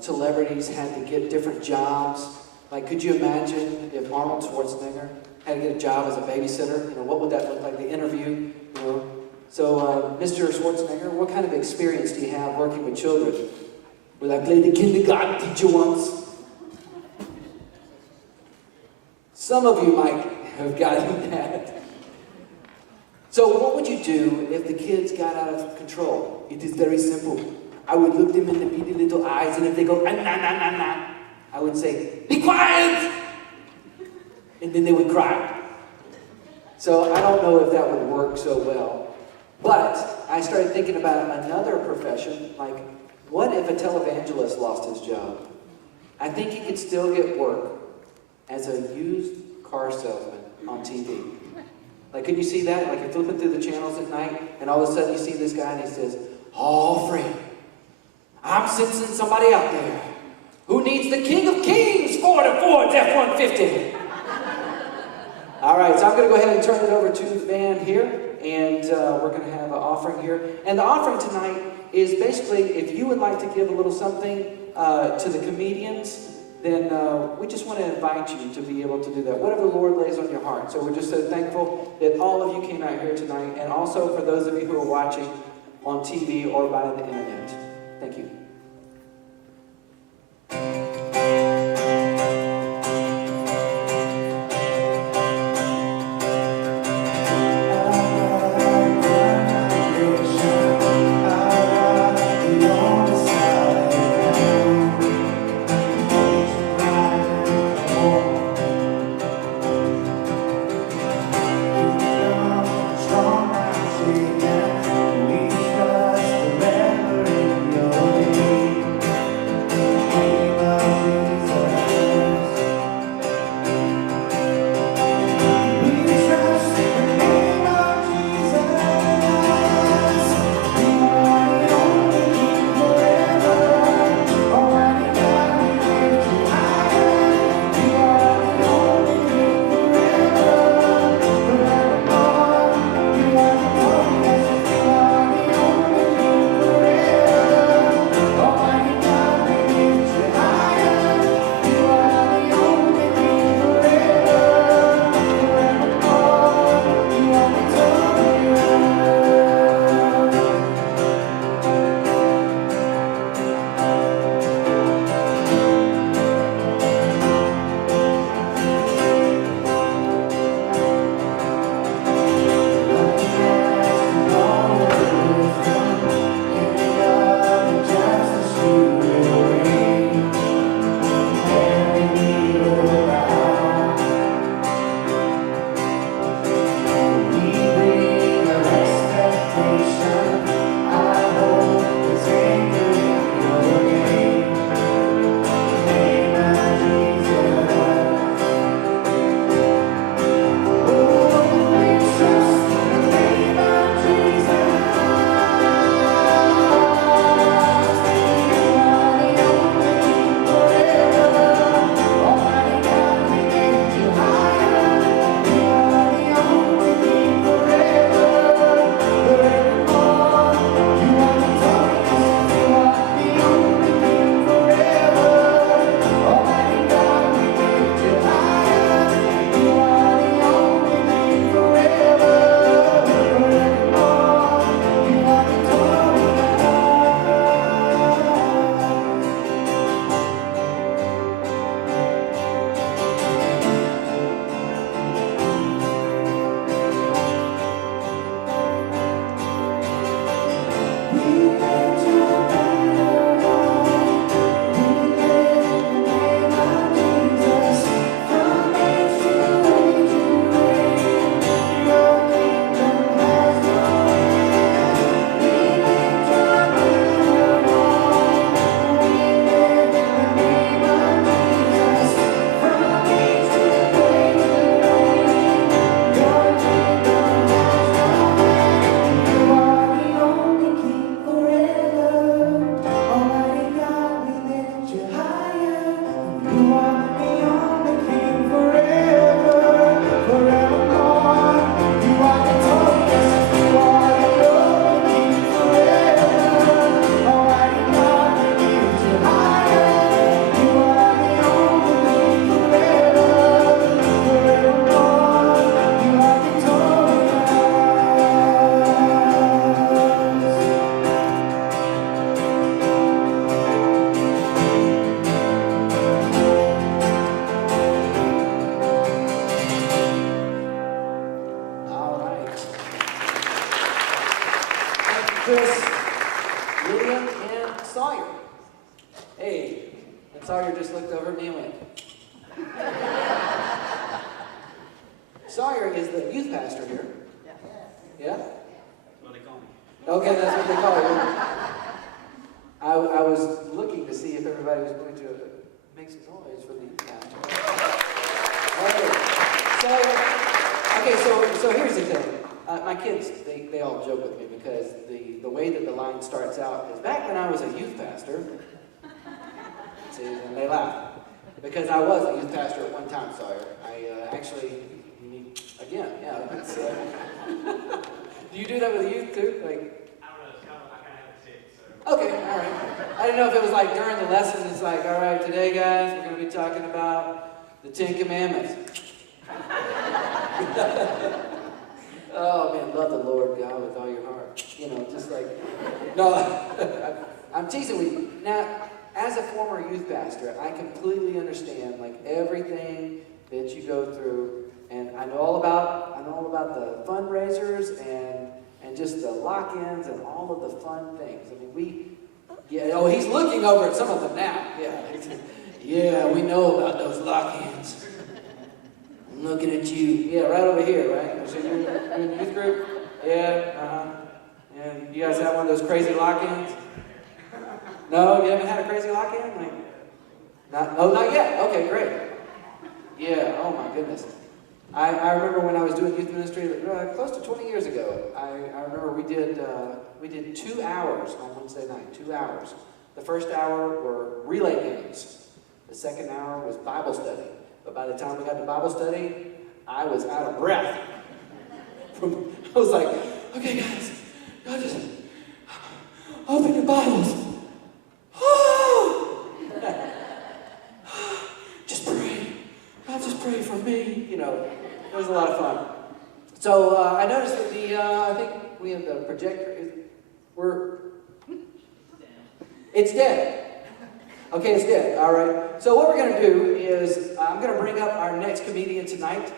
celebrities had to get different jobs? Like, could you imagine if Arnold Schwarzenegger had to get a job as a babysitter? You know, what would that look like? The interview, you know. So, Mr. Schwarzenegger, what kind of experience do you have working with children? Well, I played the kindergarten teacher once. Some of you might have gotten that. So what would you do if the kids got out of control? It is very simple. I would look them in the beady little eyes, and if they go, ah, nah, nah, nah, nah, I would say, be quiet! And then they would cry. So I don't know if that would work so well. But I started thinking about another profession, like, what if a televangelist lost his job? I think he could still get work as a used car salesman on TV. Like, can you see that? Like, you're flipping through the channels at night, and all of a sudden you see this guy, and he says, "Oh, friend, I'm sensing somebody out there who needs the King of Kings Ford F-150. All right, so I'm going to go ahead and turn it over to the band here, and we're going to have an offering here. And the offering tonight is basically, if you would like to give a little something to the comedians, then we just want to invite you to be able to do that, whatever the Lord lays on your heart. So we're just so thankful that all of you came out here tonight, and also for those of you who are watching on TV or by the internet. Thank you. Chris, William, and Sawyer. Hey, and Sawyer just looked over at me and went. Sawyer is the youth pastor here. Yeah? That's what they call me. Okay, that's what they call it. I was looking to see if everybody was going to make some noise for the youth pastor. So here's the thing. My kids, they all joke with me because the way that the line starts out is back when I was a youth pastor. See, and they laugh. Because I was a youth pastor at one time, Sawyer. I actually, again, yeah. It's, do you do that with the youth too? Like, I don't know, it's kind of, I kind of have to sit, so. okay, all right. I didn't know if it was like during the lesson, it's like, all right, today, guys, we're going to be talking about the Ten Commandments. Oh, man, love the Lord God with all your heart. You know, just like, no, I'm teasing with you. Now, as a former youth pastor, I completely understand, like, everything that you go through, and I know all about the fundraisers and just the lock-ins and all of the fun things. I mean, he's looking over at some of them now. Yeah, we know about those lock-ins. I'm looking at you. Yeah, right over here, right? So you're in the youth group? Yeah, And you guys have one of those crazy lock-ins? No, you haven't had a crazy lock-in? Not yet. Okay, great. Yeah, oh my goodness. I remember when I was doing youth ministry close to 20 years ago. I remember we did 2 hours on Wednesday night, 2 hours. The first hour were relay games. The second hour was Bible study. But by the time we got to Bible study, I was out of breath. I was like, okay guys, y'all just open your Bibles. Just pray. God, just pray for me. You know, it was a lot of fun. So I noticed that I think we have the projector. It's dead. Okay, it's dead. All right. So what we're going to do is I'm going to bring up our next comedian tonight.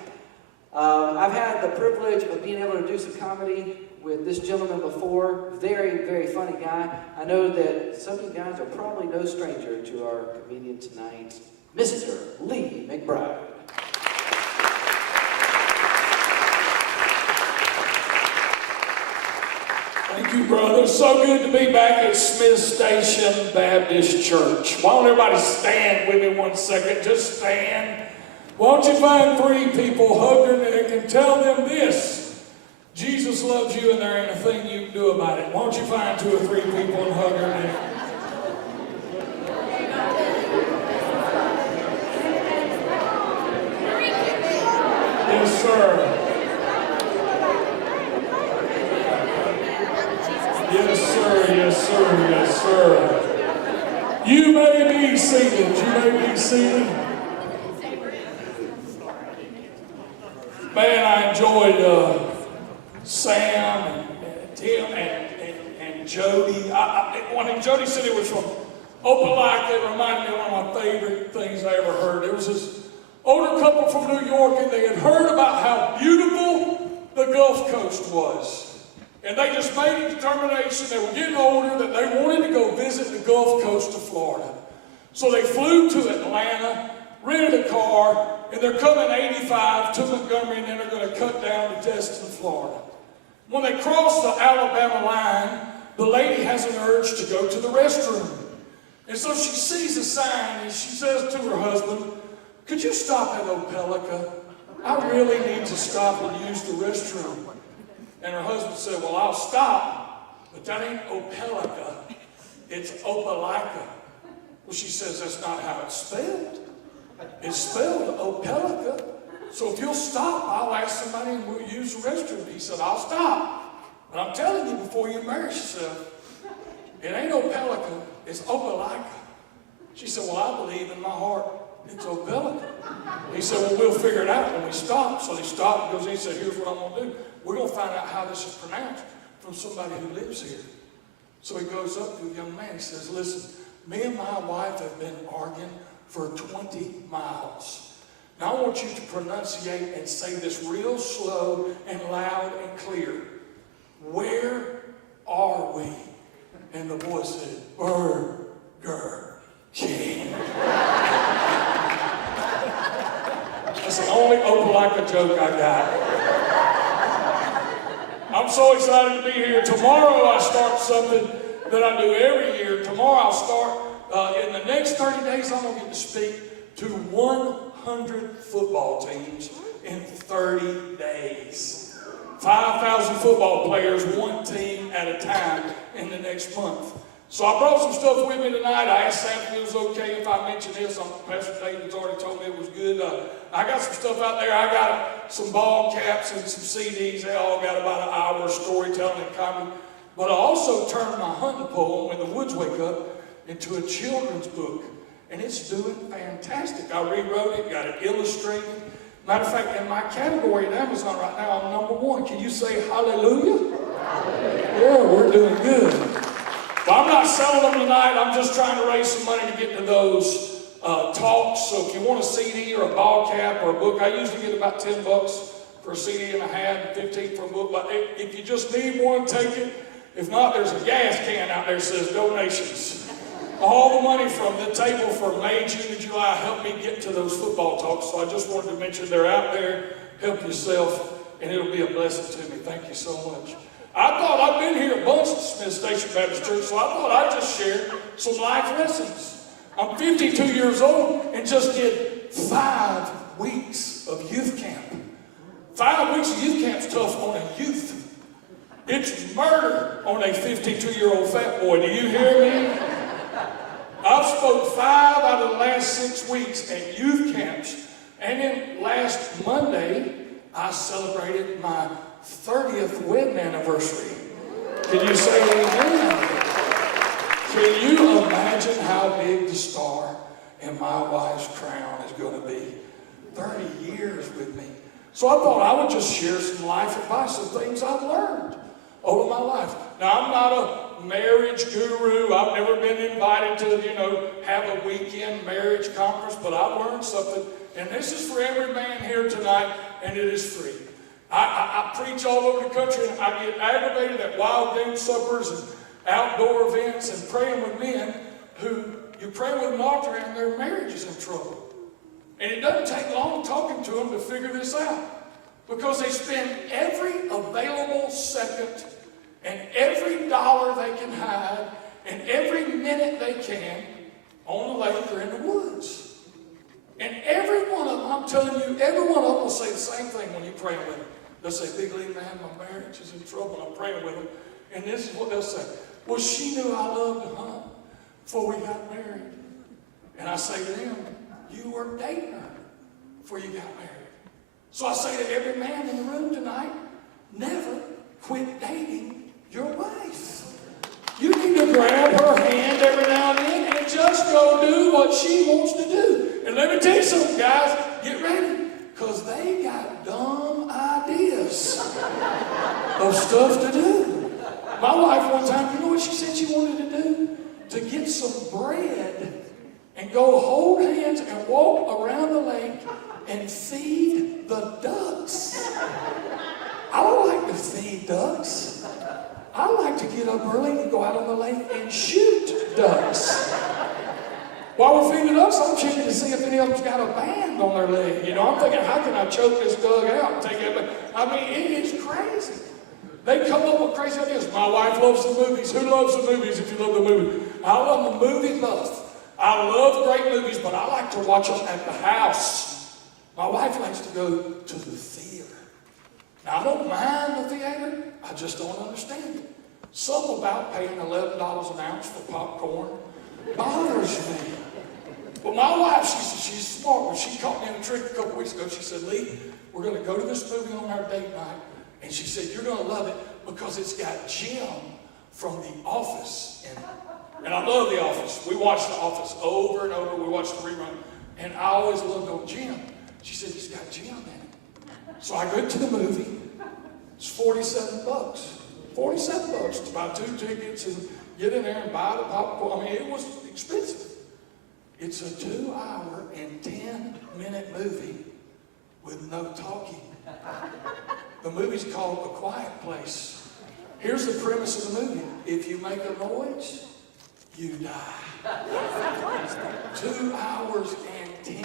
I've had the privilege of being able to do some comedy with this gentleman before. Very, very funny guy. I know that some of you guys are probably no stranger to our comedian tonight, Mr. Lee McBride. Thank you, brother. So good to be back at Smith Station Baptist Church. Why don't everybody stand with me 1 second? Just stand. Why don't you find 3 people, hug their neck, and tell them this: Jesus loves you and there ain't a thing you can do about it. Why don't you find 2 or 3 people and hug their neck? Yes, sir. Yes, sir, yes, sir, yes, sir. You may be seated. You may be seated. Man, I enjoyed Sam and Tim and Jody. When Jody said it was from Opelika, it reminded me of one of my favorite things I ever heard. There was this older couple from New York, and they had heard about how beautiful the Gulf Coast was. And they just made a determination, they were getting older, that they wanted to go visit the Gulf Coast of Florida. So they flew to Atlanta, rented a car, and they're coming 85 to Montgomery, and then they're going to cut down to Destin, Florida. When they cross the Alabama line, the lady has an urge to go to the restroom. And so she sees a sign, and she says to her husband, "Could you stop at Opelika? I really need to stop and use the restroom." And her husband said, "Well, I'll stop, but that ain't Opelika, it's Opelika." Well, she says, "That's not how it's spelled. It's spelled Opelika. So if you'll stop, I'll ask somebody and we'll use the restroom." He said, "I'll stop. But I'm telling you before you embarrass yourself, it ain't Opelika, it's Opelika." She said, "Well, I believe in my heart it's Opelika." He said, "Well, we'll figure it out when we stop." So they stopped and goes, he said, "Here's what I'm going to do. We're going to find out how this is pronounced from somebody who lives here." So he goes up to a young man. He says, "Listen, me and my wife have been arguing for 20 miles. Now I want you to pronunciate and say this real slow and loud and clear. Where are we?" joke I got. I'm so excited to be here. Tomorrow I start something that I do every year. Tomorrow I'll start, in the next 30 days, I'm going to get to speak to 100 football teams in 30 days. 5,000 football players, one team at a time in the next month. So I brought some stuff with me tonight. I asked Sam if it was okay if I mention this. Pastor David's already told me it was good. I got some stuff out there. I got some ball caps and some CDs. They all got about an hour of storytelling and comedy. But I also turned my hunting poem, When the Woods Wake Up, into a children's book. And it's doing fantastic. I rewrote it, got it illustrated. Matter of fact, in my category at Amazon right now, I'm #1. Can you say hallelujah? Hallelujah. Yeah, we're doing good. Well, I'm not selling them tonight. I'm just trying to raise some money to get to those talks. So if you want a CD or a ball cap or a book, I usually get about $10 for a CD and a hat, 15 for a book. But if you just need one, take it. If not, there's a gas can out there that says donations. All the money from the table for May, June, and July helped me get to those football talks. So I just wanted to mention they're out there. Help yourself, and it'll be a blessing to me. Thank you so much. I thought I've been here a bunch at Smith Station Baptist Church, so I thought I'd just share some life lessons. I'm 52 years old and just did 5 weeks of youth camp. 5 weeks of youth camp's tough on a youth. It's murder on a 52-year-old fat boy. Do you hear me? I've spoke 5 out of the last 6 weeks at youth camps. And then last Monday, I celebrated my 30th wedding anniversary. Can you say amen? Can you imagine how big the star in my wife's crown is going to be? 30 years with me. So I thought I would just share some life advice, some things I've learned over my life. Now, I'm not a marriage guru. I've never been invited to, have a weekend marriage conference, but I've learned something. And this is for every man here tonight, and it is free. I preach all over the country, and I get aggravated at wild game suppers and outdoor events and praying with men who you pray with an altar and their marriage is in trouble. And it doesn't take long talking to them to figure this out, because they spend every available second and every dollar they can hide and every minute they can on the lake or in the woods. And every one of them, I'm telling you, every one of them will say the same thing when you pray with them. They'll say, Big Lee, man, my marriage is in trouble. I'm praying with them. And this is what they'll say. Well, she knew I loved to hunt before we got married. And I say to them, you were dating her before you got married. So I say to every man in the room tonight, never quit dating your wife. You need to grab her hand every now and then and just go do what she wants to do. And let me tell you something, guys, get ready, because they got dumb ideas of stuff to do. My wife one time, you know what she said she wanted to do? To get some bread and go hold hands and walk around the lake and feed the ducks. I don't like to feed ducks. I like to get up early and go out on the lake and shoot ducks. While we're feeding ducks, I'm checking to see if any of them's got a band on their leg. I'm thinking, how can I choke this dog out and take it back? I mean, it is crazy. They come up with crazy ideas. My wife loves the movies. Who loves the movies if you love the movie? I love the movie buff. I love great movies, but I like to watch them at the house. My wife likes to go to the theater. Now, I don't mind the theater. I just don't understand it. Something about paying $11 an ounce for popcorn bothers me. But my wife, she's smart. When she caught me in a trick a couple weeks ago, she said, Lee, we're going to go to this movie on our date night. And she said, you're going to love it because it's got Jim from The Office in it. And I love The Office. We watch The Office over and over. We watch the rerun. And I always loved old Jim. She said, it's got Jim in it. So I go to the movie. It's $47. $47 to buy 2 tickets and get in there and buy the popcorn. I mean, it was expensive. It's a 2-hour and 10-minute movie with no talking. The movie's called A Quiet Place. Here's the premise of the movie. If you make a noise, you die. 2 hours and 10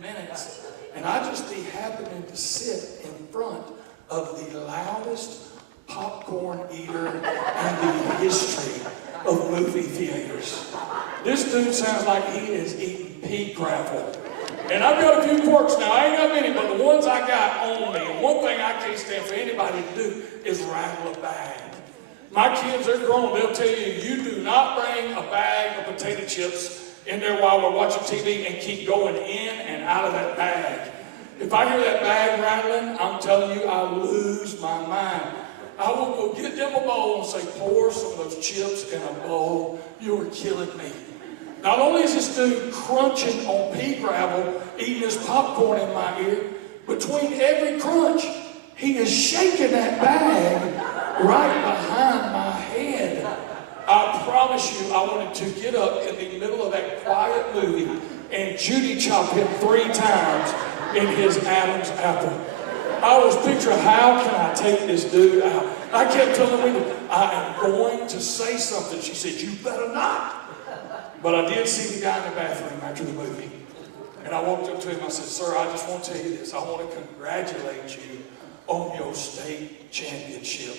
minutes. And and I just be happening to sit in front of the loudest popcorn eater in the history of movie theaters. This dude sounds like he is eating pea gravel. And I've got a few quirks now. I ain't got many, but the ones I got on me, and one thing I can't stand for anybody to do is rattle a bag. My kids, they're grown, they'll tell you, you do not bring a bag of potato chips in there while we're watching TV and keep going in and out of that bag. If I hear that bag rattling, I'm telling you, I lose my mind. I will go get them a bowl and say, pour some of those chips in a bowl. You are killing me. Not only is this dude crunching on pea gravel, eating his popcorn in my ear, between every crunch, he is shaking that bag right behind my head. I promise you, I wanted to get up in the middle of that quiet movie and Judy chop him 3 times in his Adam's apple. I was picturing, how can I take this dude out? I kept telling Wendy, I am going to say something. She said, you better not. But I did see the guy in the bathroom after the movie. And I walked up to him, I said, sir, I just want to tell you this. I want to congratulate you on your state championship.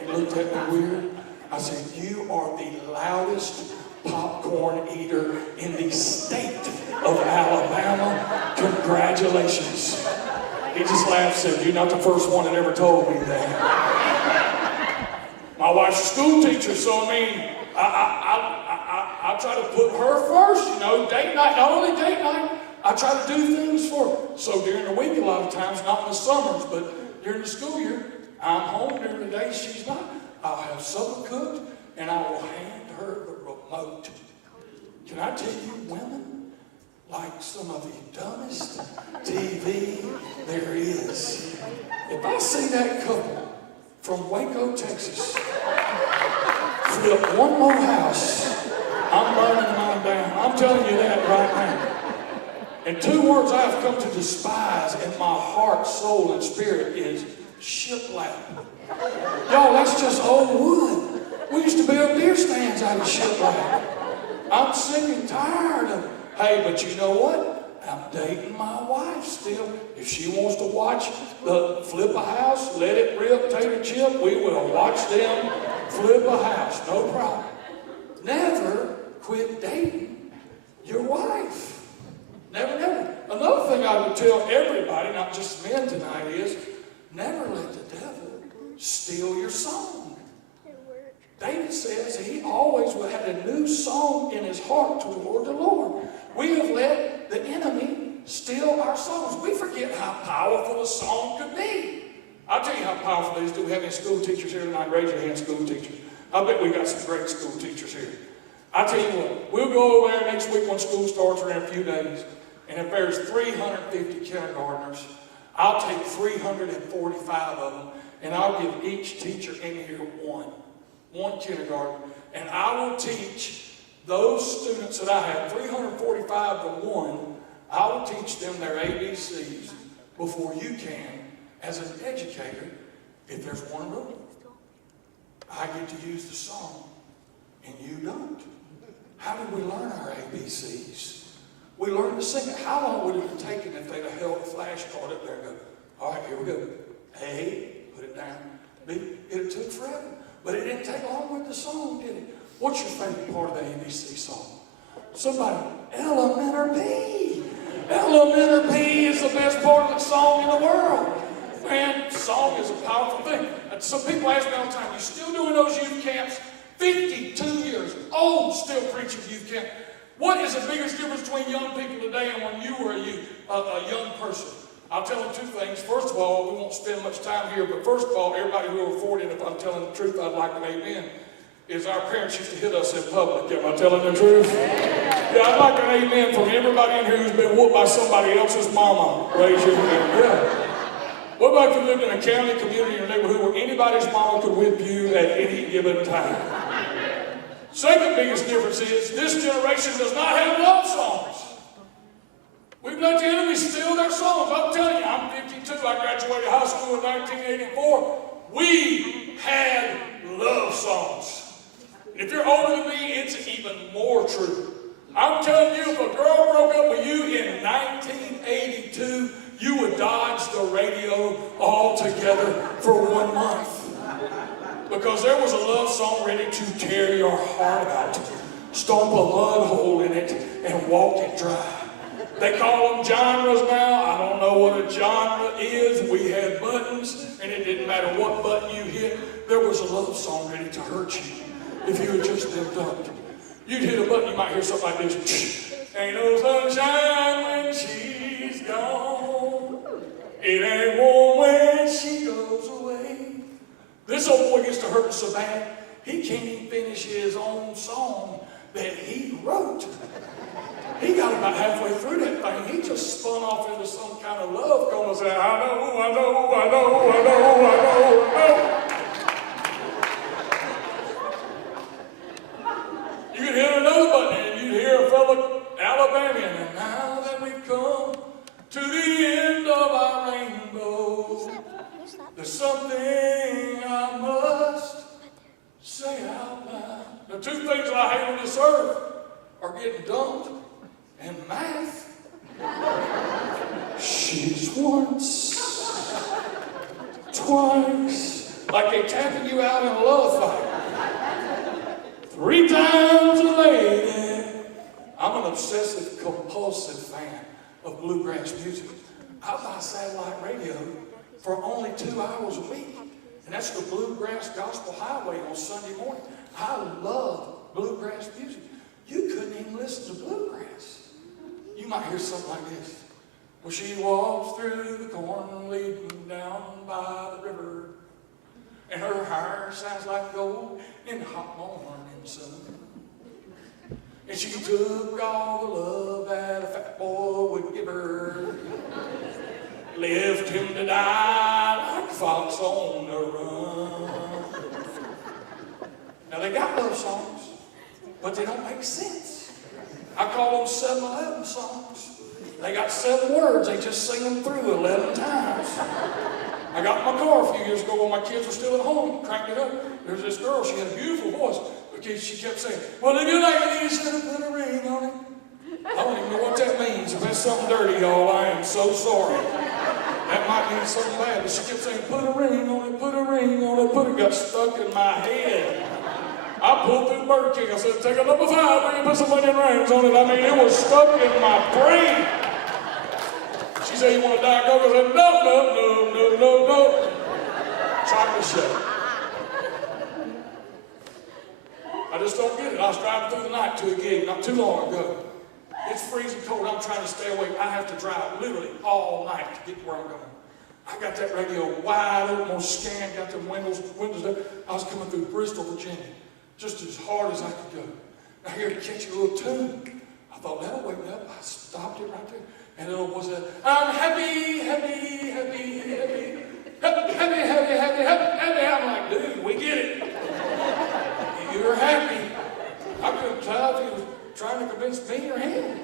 He looked at me weird. I said, you are the loudest popcorn eater in the state of Alabama. Congratulations. He just laughed and said, you're not the first one that ever told me that. My wife's a school teacher, so I mean, I try to put her first, you know, date night, not only date night, I try to do things for her. So during the week a lot of times, not in the summers, but during the school year, I'm home during the day, she's not. I'll have supper cooked, and I will hand her the remote. Can I tell you, women like some of the dumbest TV there is. If I see that couple from Waco, Texas, flip one more house, I'm burning mine down. I'm telling you that right now. And 2 words I have come to despise in my heart, soul, and spirit is shiplap. Y'all, that's just old wood. We used to build deer stands out of shiplap. I'm sick and tired of it. Hey, but you know what? I'm dating my wife still. If she wants to watch the flip a house, let it rip, tater chip, we will watch them flip a house. No problem. Never quit dating your wife. Never, never. Another thing I would tell everybody, not just men tonight, is never let the devil steal your song. David says he always had a new song in his heart toward the Lord. We have let the enemy steal our songs. We forget how powerful a song could be. I'll tell you how powerful it is. Do we have any school teachers here tonight? Raise your hand, school teachers. I bet we got some great school teachers here. I tell you what, we'll go over there next week when school starts or in a few days. And if there's 350 kindergartners, I'll take 345 of them, and I'll give each teacher in here one kindergarten, and I will teach those students that I have, 345 to 1, I will teach them their ABCs before you can, as an educator, if there's one rule. I get to use the song, and you don't. How did we learn our ABCs? We learned to sing it. How long would it have taken if they'd have held a flashcard up there and go, all right, here we go. A, put it down. B, it took forever. But it didn't take long with the song, did it? What's your favorite part of the ABC song? Somebody, Elemental P. Elemental P is the best part of the song in the world. Man, song is a powerful thing. And some people ask me all the time, you still doing those youth camps? 52 years old, still preaching youth camp. What is the biggest difference between young people today and when you were a young person? I'll tell them 2 things. First of all, we won't spend much time here, but first of all, everybody who are 40, and if I'm telling the truth, I'd like an amen, is our parents used to hit us in public. Am I telling the truth? Yeah, I'd like an amen from everybody in here who's been whooped by somebody else's mama. Raise your hand. Yeah. What about if you lived in a county, community, or neighborhood where anybody's mama could whip you at any given time? Second biggest difference is this generation does not have love songs. We've let the enemy steal their songs. I'm telling you, I'm 52. I graduated high school in 1984. We had love songs. And if you're older than me, it's even more true. I'm telling you, if a girl broke up with you in 1982, you would dodge the radio altogether for 1 month. Because there was a love song ready to tear your heart out, stomp a mud hole in it, and walk it dry. They call them genres now. I don't know what a genre is. We had buttons, and it didn't matter what button you hit. There was a love song ready to hurt you if you had just been dumped. You'd hit a button, you might hear something like this. Ain't no sunshine when she's gone. It ain't warm when she goes away. This old boy gets to hurt so bad, he can't even finish his own song that he wrote. He got about halfway through that thing. He just spun off into some kind of love going and said, I know, I know, I know, I know, I know, I know. You could hit another button and you'd hear a fellow Alabamian. And now that we've come to the end of our rainbow, there's something I must say out loud. The two things I hate on this earth are getting dumped and math. She's once, twice, like they tapping you out in a love fight. 3 times a lady. I'm an obsessive, compulsive fan of bluegrass music. I buy satellite radio for only 2 hours a week. And that's the Bluegrass Gospel Highway on Sunday morning. I love bluegrass music. You couldn't even listen to bluegrass. You might hear something like this. Well, she walks through the corn leading down by the river, and her hair sounds like gold in the hot morning sun. And she took all the love that a fat boy would give her, left him to die like a fox on the run. Now they got love songs, but they don't make sense. I call them 7-11 songs. They got 7 words, they just sing them through 11 times. I got in my car a few years ago when my kids were still at home, cranked it up. There was this girl, she had a beautiful voice, but she kept saying, well, if you like it, you should have put a ring on it. I don't even know what that means. If that's something dirty, y'all, I am so sorry. That might mean something bad, but she kept saying, put a ring on it, put a ring on it, it got stuck in my head. I pulled through Burger King, I said, take a number 5, will you put some onion rings on it? I mean, it was stuck in my brain. She said, you want to Diet Coke? I said, no. Chocolate shake. I just don't get it. I was driving through the night to a gig not too long ago. It's freezing cold. I'm trying to stay awake. I have to drive literally all night to get where I'm going. I got that radio wide open on scan, got the windows there. I was coming through Bristol, Virginia, just as hard as I could go. I hear it catch a little tune. I thought, that'll wake me up. I stopped it right there. And it was a, I'm happy. I'm like, dude, we get it. You're happy. I couldn't tell if he was trying to convince me or him.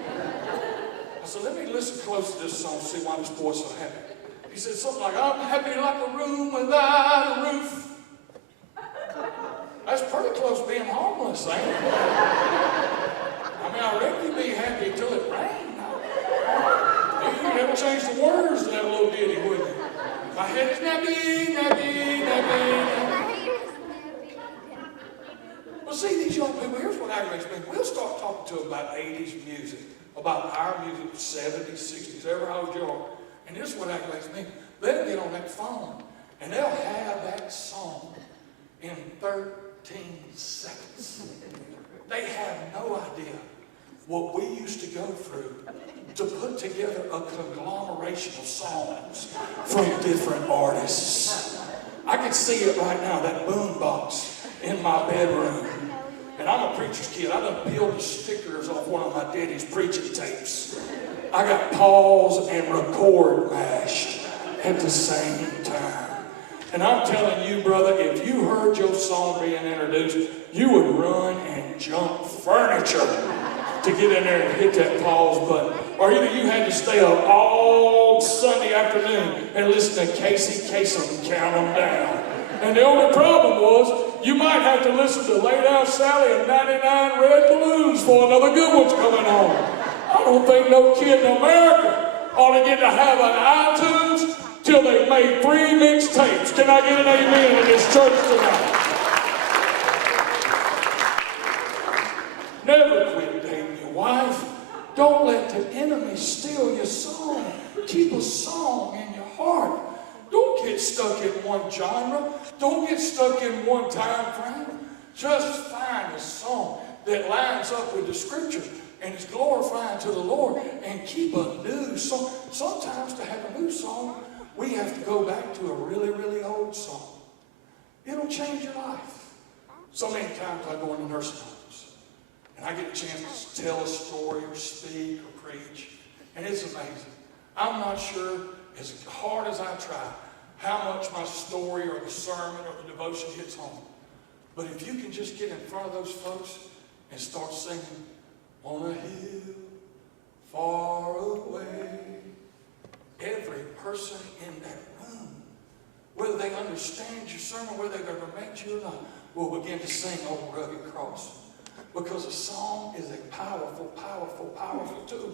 I said, let me listen close to this song, see why this boy's so happy. He said something like, I'm happy like a room without a roof. That's pretty close to being homeless, ain't it? I mean, I reckon you'd be happy till it rained. You never change the words to that little ditty, would you? My head is nappy. Well, see, these young people, here's what aggravates me. We'll start talking to them about 80s music, about our music, 70s, 60s, ever how young. And this is what aggravates me. They'll get on that phone, and they'll have that song in 13 seconds. They have no idea what we used to go through to put together a conglomeration of songs from different artists. I can see it right now, that boombox in my bedroom. And I'm a preacher's kid. I done peeled the stickers off one of my daddy's preaching tapes. I got pause and record mashed at the same time. And I'm telling you, brother, if you heard your song being introduced, you would run and jump furniture to get in there and hit that pause button. Or either you had to stay up all Sunday afternoon and listen to Casey Kasem count them down. And the only problem was, you might have to listen to Lay Down Sally and 99 Red Balloons for another good one's coming on. I don't think no kid in America ought to get to have an iTunes till they've made 3 mixtapes. Can I get an amen in this church tonight? Never quit dating your wife. Don't let the enemy steal your song. Keep a song in your heart. Don't get stuck in one genre. Don't get stuck in one time frame. Just find a song that lines up with the scripture and is glorifying to the Lord, and keep a new song. Sometimes to have a new song, we have to go back to a really, really old song. It'll change your life. So many times I go into nursing homes and I get a chance to tell a story or speak or preach, and it's amazing. I'm not sure, as hard as I try, how much my story or the sermon or the devotion hits home. But if you can just get in front of those folks and start singing, on a hill far away, every person in that room, whether they understand your sermon, whether they've ever met you or not, will begin to sing Old Rugged Cross. Because a song is a powerful, powerful, powerful tool.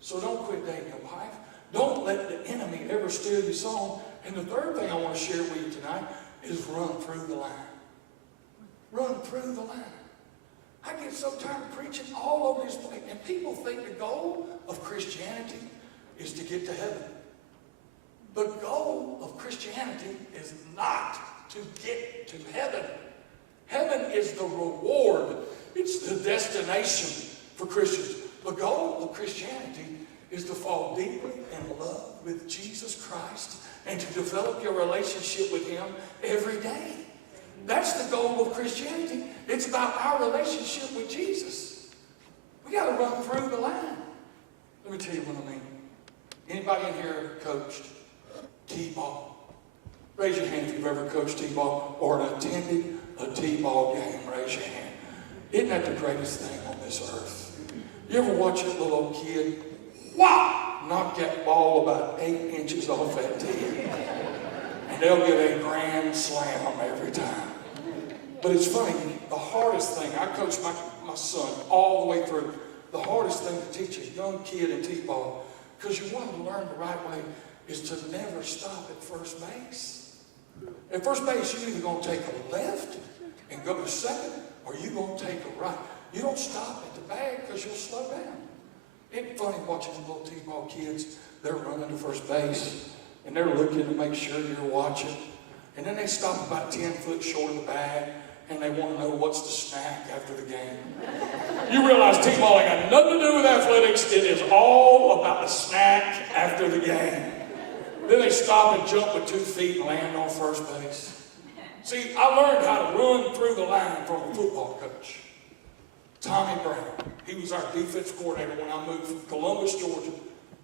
So don't quit dating your wife. Don't let the enemy ever steal your song. And the third thing I want to share with you tonight is run through the line. Run through the line. I get so tired of preaching all over this place, and people think the goal of Christianity is to get to heaven. The goal of Christianity is not to get to heaven. Heaven is the reward. It's the destination for Christians. The goal of Christianity is to fall deeply in love with Jesus Christ and to develop your relationship with Him every day. That's the goal of Christianity. It's about our relationship with Jesus. We got to run through the line. Let me tell you what I mean. Anybody in here coached T-ball? Raise your hand if you've ever coached T-ball or attended a T-ball game. Raise your hand. Isn't that the greatest thing on this earth? You ever watch that little old kid, wow, knock that ball about 8 inches off that tee? And they'll get a grand slam every time. But it's funny, the hardest thing, I coached my son all the way through, the hardest thing to teach a young kid in T-ball, because you want him to learn the right way, is to never stop at first base. At first base, you're either going to take a left and go to second, or you're going to take a right. You don't stop at the bag because you'll slow down. It's funny watching the little T-ball kids, they're running to first base, and they're looking to make sure you're watching. And then they stop about 10 foot short of the bag, and they want to know what's the snack after the game. You realize T-ball ain't got nothing to do with athletics. It is all about the snack after the game. Then they stop and jump with 2 feet and land on first base. See, I learned how to run through the line from a football coach. Tommy Brown. He was our defense coordinator when I moved from Columbus, Georgia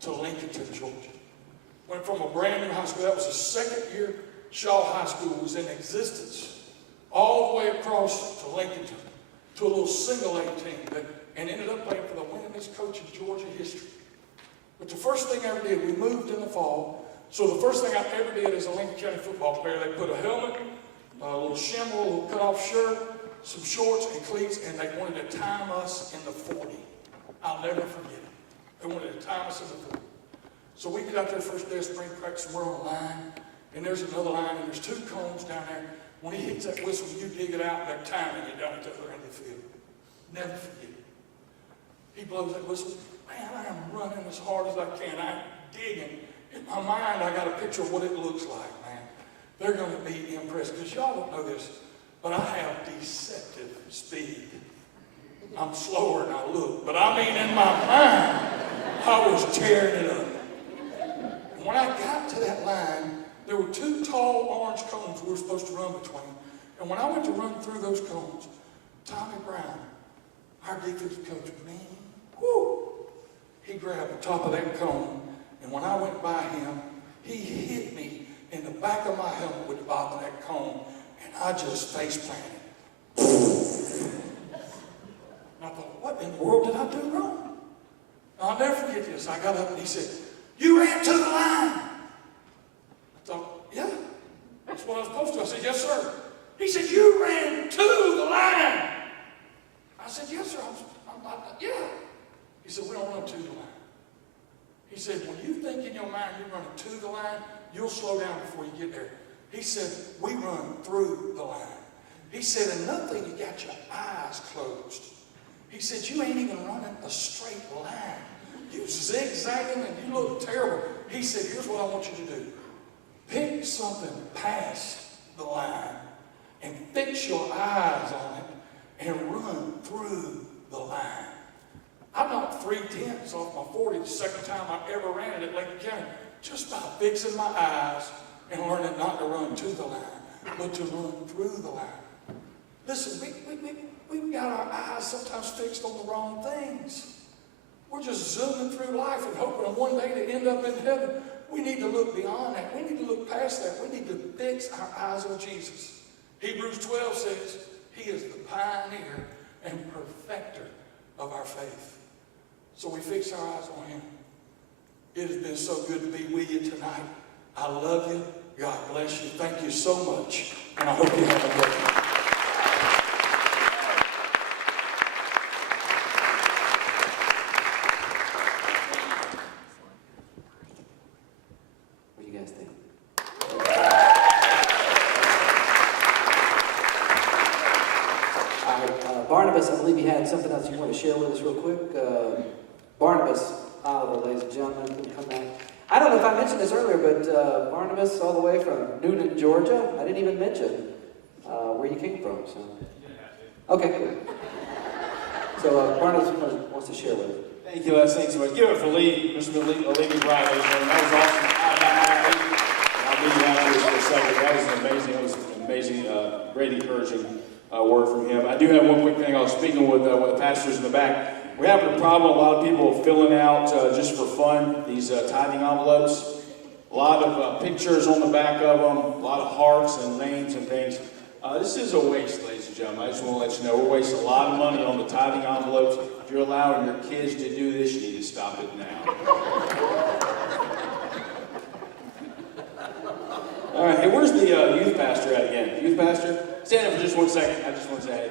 to Lincoln, Georgia. Went from a brand new high school. That was the second year Shaw High School was in existence. All the way across to Lincoln, to a little single-A team and ended up playing for the winningest coach in Georgia history. But the first thing I ever did, we moved in the fall. So the first thing I ever did as a Lincoln County football player, they put a helmet, a little shimmer, a little cut-off shirt, some shorts and cleats, and they wanted to time us in the 40. I'll never forget it. They wanted to time us in the 40. So we get out there first day of spring practice, and we're on a line, and there's another line, and there's 2 cones down there. When he hits that whistle, you dig it out, and they're timing it down at the other end of the field. Never forget it. He blows that whistle. Man, I am running as hard as I can. I'm digging. In my mind, I got a picture of what it looks like, man. They're going to be impressed, because y'all don't know this, but I have deceptive speed. I'm slower than I look, but I mean, in my mind, I was tearing it up. And when I got to that line, there were 2 tall orange cones we were supposed to run between. And when I went to run through those cones, Tommy Brown, our defensive coach, man, whoo, he grabbed the top of that cone, and when I went by him, he hit me in the back of my helmet with the bottom of that cone, and I just face planted. And I thought, what in the world did I do wrong? I'll never forget this. I got up and he said, "You ran to the line." I thought, yeah, that's what I was supposed to. I said, "Yes, sir." said, when you think in your mind you're running to the line, you'll slow down before you get there. He said, we run through the line. He said, another thing, you got your eyes closed. He said, you ain't even running a straight line. You zigzagging and you look terrible. He said, here's what I want you to do. Pick something past the line and fix your eyes on it and run through the line. I knocked 3/10 off my 40 the second time I ever ran it at Lake County, just by fixing my eyes and learning not to run to the line, but to run through the line. Listen, we've got our eyes sometimes fixed on the wrong things. We're just zooming through life and hoping one day to end up in heaven. We need to look beyond that. We need to look past that. We need to fix our eyes on Jesus. Hebrews 12 says, he is the pioneer and perfecter of our faith. So we fix our eyes on him. It has been so good to be with you tonight. I love you. God bless you. Thank you so much. And I hope you have a great night. What do you guys think? All right, Barnabas, I believe you had something else you want to share with us real quick. Barnabas Oliver, ladies and gentlemen, can come back. I don't know if I mentioned this earlier, but Barnabas, all the way from Newnan, Georgia. I didn't even mention where you came from. So, okay, good. So Barnabas wants to share with us. Thank you, Les. Thanks so much. Give it for Lee, Mr. Lee Bright. That was awesome. I'll leave you out here for a second. That was an amazing, great encouraging word from him. I do have one quick thing. I was speaking with the pastors in the back. We're having a problem. A lot of people filling out just for fun these tithing envelopes. A lot of pictures on the back of them. A lot of hearts and names and things. This is a waste, ladies and gentlemen. I just want to let you know we're wasting a lot of money on the tithing envelopes. If you're allowing your kids to do this, you need to stop it now. All right, hey, where's the youth pastor at again? Youth pastor? Stand up for just 1 second. I just want to say,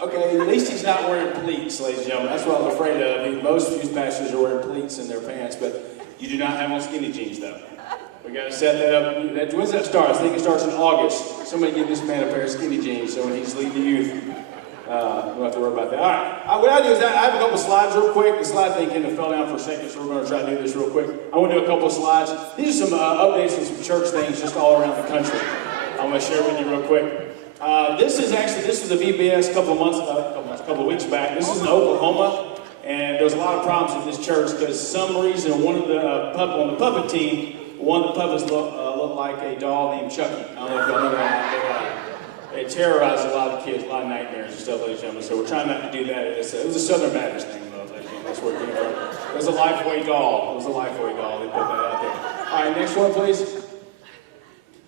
okay, at least he's not wearing pleats, ladies and gentlemen. That's what I was afraid of. I mean, most youth pastors are wearing pleats in their pants, but you do not have on skinny jeans, though. We got to set that up. When's that start? I think it starts in August. Somebody give this man a pair of skinny jeans so when he's leading the youth, we don't have to worry about that. All right. What I do is I have a couple slides real quick. The slide thing kind of fell down for a second, so we're going to try to do this real quick. I want to do a couple of slides. These are some updates on some church things just all around the country. I'm going to share with you real quick. This was a VBS a couple of weeks back. This is in Oklahoma, and there's a lot of problems with this church because for some reason one of the on the puppet team, one of the puppets looked like a doll named Chucky. I don't know if y'all know that. They terrorize a lot of kids, a lot of nightmares and stuff, ladies and gentlemen. So we're trying not to do that. It was a Southern Baptist thing, though, ladies and gentlemen. That's where it came from. It was a Lifeway doll. It was a Lifeway doll. They put that out there. All right, next one, please.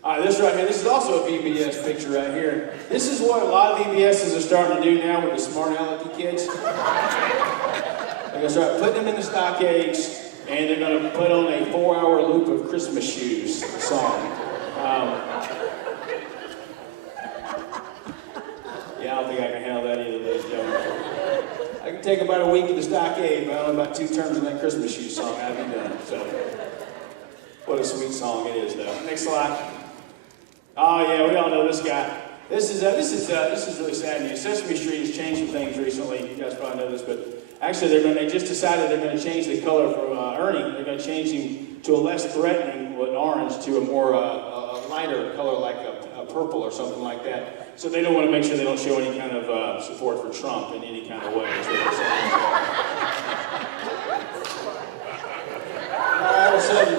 All right, this right here. This is also a VBS picture right here. This is what a lot of VBSs are starting to do now with the smart alecky kids. They're going to start putting them in the stockades, and they're going to put on a 4-hour loop of Christmas Shoes song. Yeah, I don't think I can handle that either, ladies and gentlemen. I can take about a week in the stockade, but I don't know about 2 terms in that Christmas Shoes song. I'll be done. So, what a sweet song it is, though. Next slide. Oh yeah, we all know this guy. This is really sad news. Sesame Street has changed some things recently. You guys probably know this, but actually they just decided they're going to change the color from Ernie. They're going to change him to a less threatening orange to a more lighter color like a purple or something like that. So they don't want to make sure they don't show any kind of support for Trump in any kind of way. That's what they're saying. All of a sudden,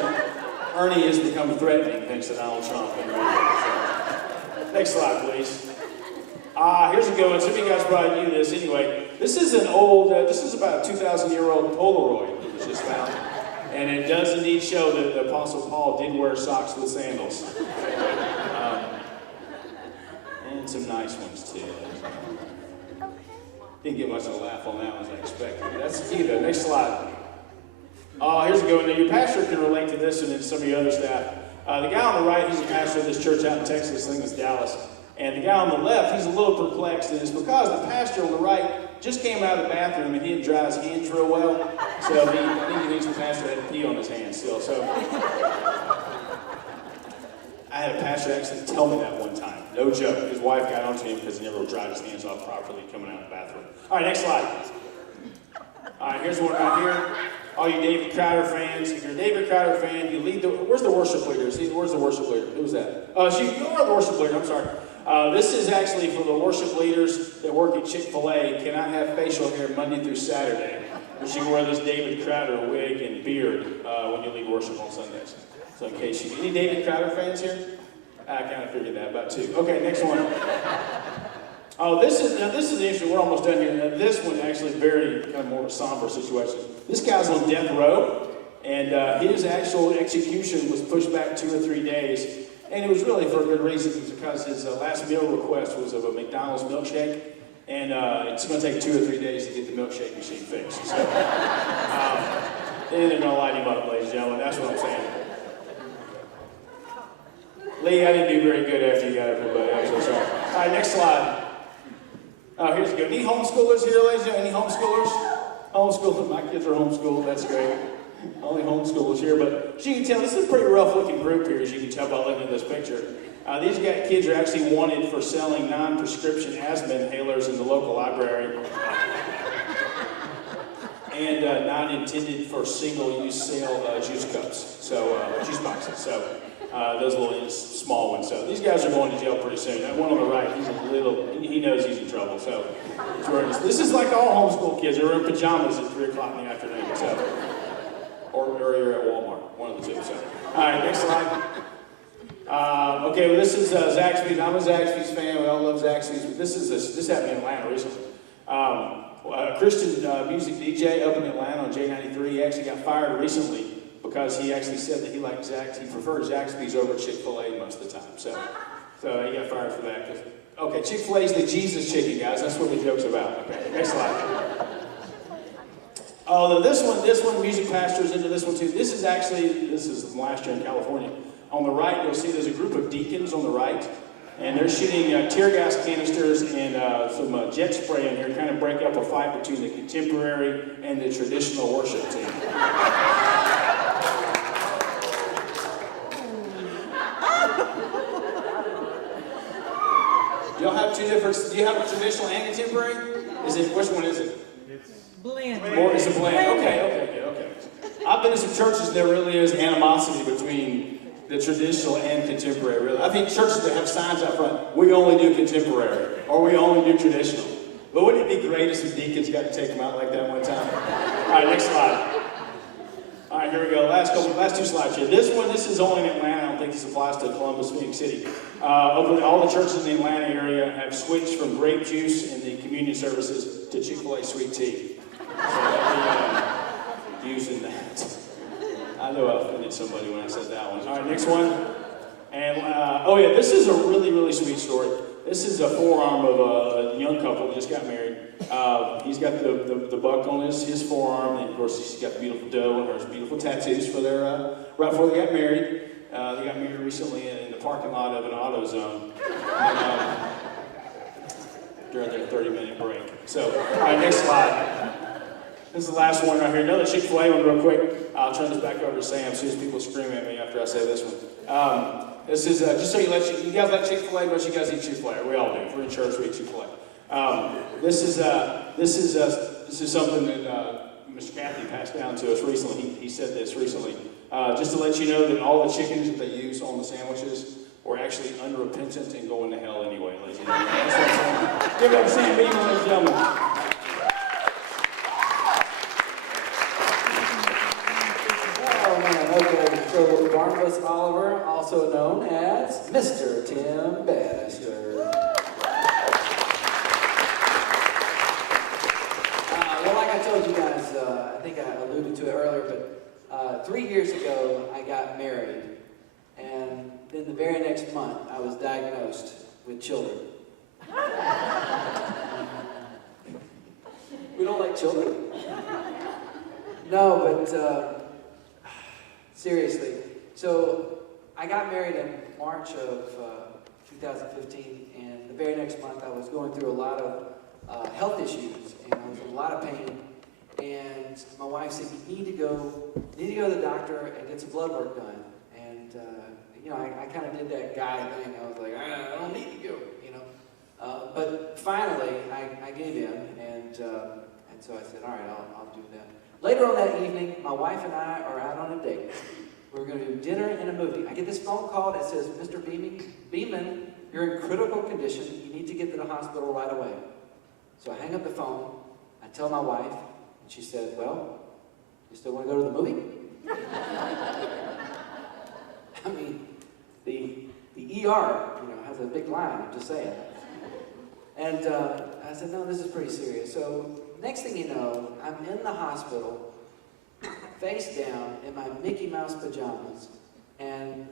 Ernie has become threatening thanks to Donald Trump. Next slide, please. Here's a good one. Some of you guys probably knew this anyway. This is an old, this is about a 2,000-year-old Polaroid that was just found. And it does indeed show that the Apostle Paul did wear socks with sandals. And some nice ones, too. Didn't get much of a laugh on that one as I expected. That's the key, though. Next slide. Here's a good one. Now, your pastor can relate to this and some of your other staff. The guy on the right, he's a pastor of this church out in Texas. I think it's Dallas. And the guy on the left, he's a little perplexed. And it's because the pastor on the right just came out of the bathroom and he didn't dry his hands real well. So I think he thinks the pastor had pee on his hands still. So I had a pastor actually tell me that one time. No joke. His wife got onto him because he never dried his hands off properly coming out of the bathroom. All right, next slide. All right, here's one right here. All you David Crowder fans, if you're a David Crowder fan, you lead the, where's the worship leader? See, where's the worship leader? Who's that? You are the worship leader, I'm sorry. This is actually for the worship leaders that work at Chick-fil-A, cannot have facial hair Monday through Saturday. But you can wear this David Crowder wig and beard when you lead worship on Sundays. So in case you, any David Crowder fans here? I kind of figured that about two. Okay, next one. Oh, this is the issue. We're almost done here. Now, this one actually very kind of more of a somber situation. This guy's on death row, and his actual execution was pushed back 2 or 3 days, and it was really for a good reason. It was because his last meal request was of a McDonald's milkshake, and it's going to take 2 or 3 days to get the milkshake machine fixed. So, and they're going to light him up, ladies and gentlemen. That's what I'm saying. Lee, I didn't do very good after you got up here, buddy. I'm so sorry. All right, next slide. Here's a good. Any homeschoolers here, ladies and gentlemen? Any homeschoolers? Homeschoolers. My kids are homeschooled. That's great. Only homeschoolers here. But as you can tell, this is a pretty rough-looking group here, as you can tell by looking at this picture. These kids are actually wanted for selling non-prescription asthma inhalers in the local library. And not intended for single-use sale juice cups. So, juice boxes. So, those little small ones. So these guys are going to jail pretty soon. That one on the right, he's a little, he knows he's in trouble. So he's wearing this is like all homeschool kids. They're in pajamas at 3 o'clock in the afternoon. So, or you're at Walmart, one of the two. So, all right, next slide. Okay, well, this is Zaxby's. I'm a Zaxby's fan. We all love Zaxby's. But this happened in Atlanta recently. A Christian music DJ up in Atlanta on J93. He actually got fired recently because he actually said that he liked he preferred Zaxby's over Chick-fil-A most of the time. So he got fired for that. Okay, Chick-fil-A is the Jesus chicken, guys. That's what the joke's about. Okay, next slide. Oh, this one, music pastors into this one too. This is from last year in California. On the right, you'll see there's a group of deacons on the right, and they're shooting tear gas canisters and some jet spray in here, kind of break up a fight between the contemporary and the traditional worship team. Y'all have two different, do you have a traditional and contemporary? Which one is it? Blend. Or it's a blend. Okay. I've been to some churches there really is animosity between the traditional and contemporary, really. I think churches that have signs out front, we only do contemporary, or we only do traditional. But wouldn't it be great if some deacons got to take them out like that one time? All right, next slide. All right, here we go. Last 2 slides here. This is only in Atlanta. I don't think this applies to Columbus, Phoenix City. All the churches in the Atlanta area have switched from grape juice in the communion services to Chick-fil-A sweet tea. So they'll be using that. I know I offended somebody when I said that one. All right, next one. And, this is a really, really sweet story. This is a forearm of a young couple that just got married. He's got the buck on his forearm, and of course she's got the beautiful doe and her beautiful tattoos for their right before they got married. They got married recently in the parking lot of an AutoZone during their 30-minute break. So, all right, next slide. This is the last one right here. Another Chick-fil-A one real quick. I'll turn this back over to Sam as soon as people scream at me after I say this one. This is just so you guys like Chick-fil-A, but you guys eat Chick-fil-A. We all do. If we're in church, we eat Chick-fil-A. This is something that Mr. Cathy passed down to us recently. He said this recently. Just to let you know that all the chickens that they use on the sandwiches were actually unrepentant and going to hell anyway, ladies and gentlemen. That's what I'm saying. Give it up, Sam Beam, ladies and gentlemen. Oh man, okay. So Barnabas Oliver, also known as Mr. Tim Bannister. Like I told you guys, I think I alluded to it earlier, but 3 years ago I got married, and then the very next month I was diagnosed with children. We don't like children. No, but seriously. So I got married in March of 2015, and the very next month I was going through a lot of health issues, and I was in a lot of pain. And my wife said, you need to go to the doctor and get some blood work done. And, I kind of did that guy thing. I was like, I don't need to go, But finally, I gave in, and so I said, all right, I'll do that. Later on that evening, my wife and I are out on a date. We're going to do dinner and a movie. I get this phone call that says, Mr. Beeman, you're in critical condition. You need to get to the hospital right away. So I hang up the phone. I tell my wife, and she said, well, you still want to go to the movie? I mean, the ER, has a big line, I'm just saying. And I said, no, this is pretty serious. So next thing you know, I'm in the hospital, face down, in my Mickey Mouse pajamas, and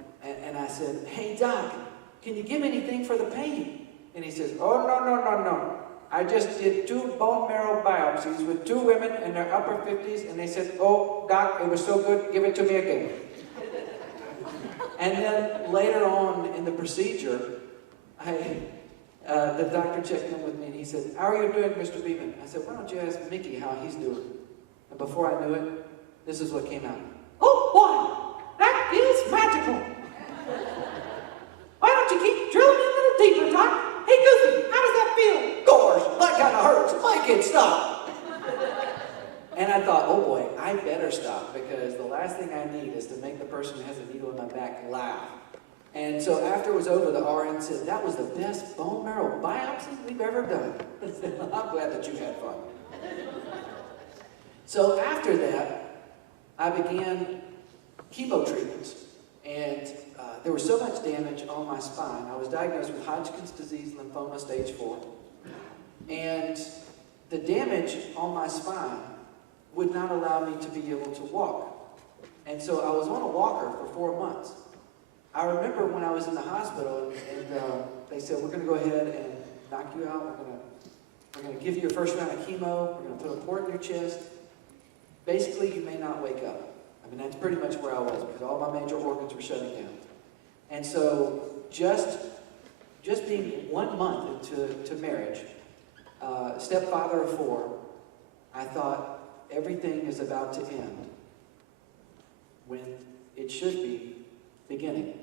I said, hey, Doc, can you give me anything for the pain? And he says, oh, no. I just did 2 bone marrow biopsies with 2 women in their upper 50s, and they said, oh, Doc, it was so good, give it to me again. And then later on in the procedure, the doctor checked in with me, and he said, how are you doing, Mr. Beeman? I said, why don't you ask Mickey how he's doing? And before I knew it, this is what came out. Oh, boy, that feels magical. Why don't you keep drilling in a little deeper, Doc? Hey, Goofy, how does that feel? Gosh, that kind of hurts. Make it stop. And I thought, oh boy, I better stop, because the last thing I need is to make the person who has a needle in my back laugh. And so after it was over, the RN said, that was the best bone marrow biopsy we've ever done. I said, well, I'm glad that you had fun. So after that, I began chemo treatments, and there was so much damage on my spine. I was diagnosed with Hodgkin's disease lymphoma stage 4, and the damage on my spine would not allow me to be able to walk. And so I was on a walker for 4 months. I remember when I was in the hospital, and they said, we're going to go ahead and knock you out. We're going to give you your first round of chemo. We're going to put a port in your chest. Basically, you may not wake up. I mean, that's pretty much where I was, because all my major organs were shutting down. And so just being 1 month into marriage, stepfather of 4, I thought everything is about to end when it should be beginning.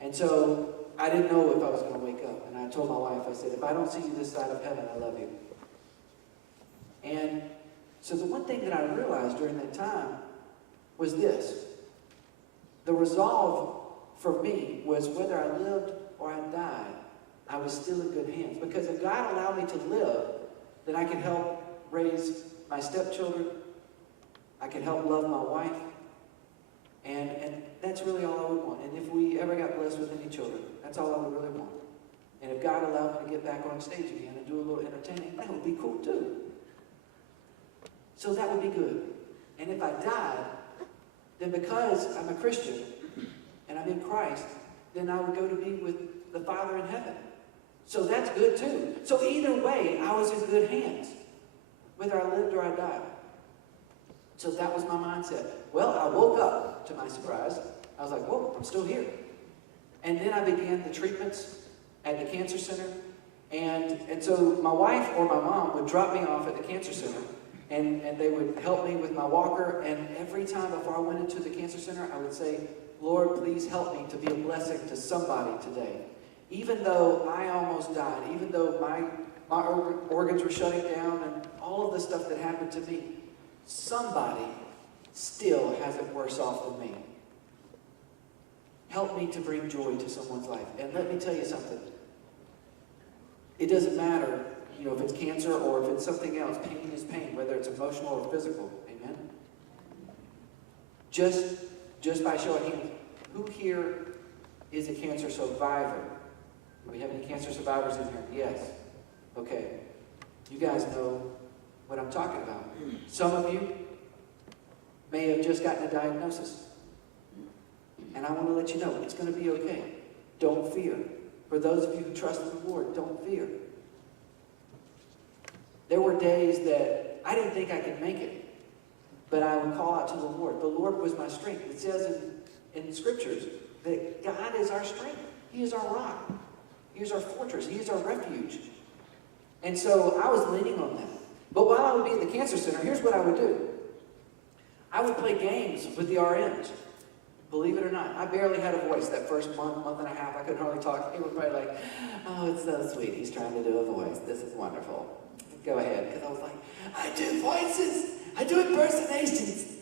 And so I didn't know if I was going to wake up. And I told my wife, I said, if I don't see you this side of heaven, I love you. And so the one thing that I realized during that time was this. The resolve for me was whether I lived or I died, I was still in good hands. Because if God allowed me to live, then I could help raise my stepchildren. I could help love my wife. And that's really all I would want. And if we ever got blessed with any children, that's all I would really want. And if God allowed me to get back on stage again and do a little entertaining, that would be cool too. So that would be good. And if I died, then because I'm a Christian and I'm in Christ, then I would go to be with the Father in heaven. So that's good too. So either way, I was in good hands, whether I lived or I died. So that was my mindset. Well, I woke up, to my surprise. I was like, whoa, I'm still here. And then I began the treatments at the cancer center. And so my wife or my mom would drop me off at the cancer center, and they would help me with my walker. And every time before I went into the cancer center, I would say, Lord, please help me to be a blessing to somebody today. Even though I almost died, even though my organs were shutting down and all of the stuff that happened to me, somebody still has it worse off than me. Help me to bring joy to someone's life. And let me tell you something. It doesn't matter, if it's cancer or if it's something else. Pain is pain, whether it's emotional or physical. Amen? Just by show of hands, who here is a cancer survivor? Do we have any cancer survivors in here? Yes. Okay. You guys know what I'm talking about. Some of you may have just gotten a diagnosis. And I want to let you know, it's going to be okay. Don't fear. For those of you who trust in the Lord, don't fear. There were days that I didn't think I could make it, but I would call out to the Lord. The Lord was my strength. It says in Scriptures that God is our strength. He is our rock. He is our fortress. He is our refuge. And so I was leaning on them. But while I would be at the cancer center, here's what I would do. I would play games with the RNs. Believe it or not, I barely had a voice that first month and a half. I couldn't hardly talk. They were probably like, oh, it's so sweet. He's trying to do a voice. This is wonderful. Go ahead. Because I was like, I do voices. I do impersonations.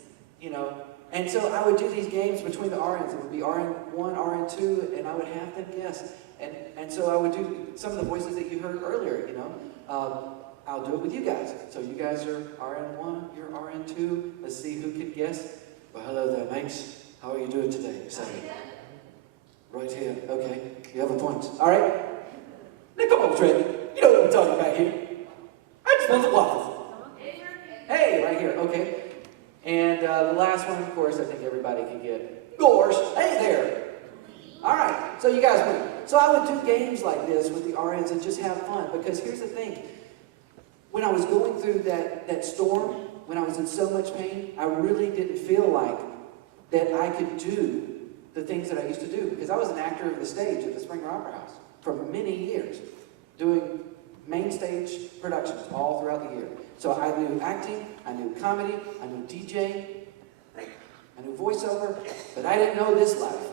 You know. And so I would do these games between the RNs. It would be RN1, RN2, and I would have them guess. And so I would do some of the voices that you heard earlier, you know. I'll do it with you guys. So you guys are RN1, you're RN2. Let's see who can guess. Well, hello there, mates. How are you doing today? Excited. Right here. Okay. You have a point. All right. Now come on, Trey. You know what we're talking about here. I just want the waffles. Hey, right here. Okay. And the last one, of course, I think everybody can get. Gorsh. Hey there. All right. So you guys win. So I would do games like this with the RNs and just have fun. Because here's the thing. When I was going through that storm, when I was in so much pain, I really didn't feel like that I could do the things that I used to do. Because I was an actor of the stage at the Springer Opera House for many years, doing main stage productions all throughout the year. So I knew acting, I knew comedy, I knew DJing, I knew voiceover, but I didn't know this life.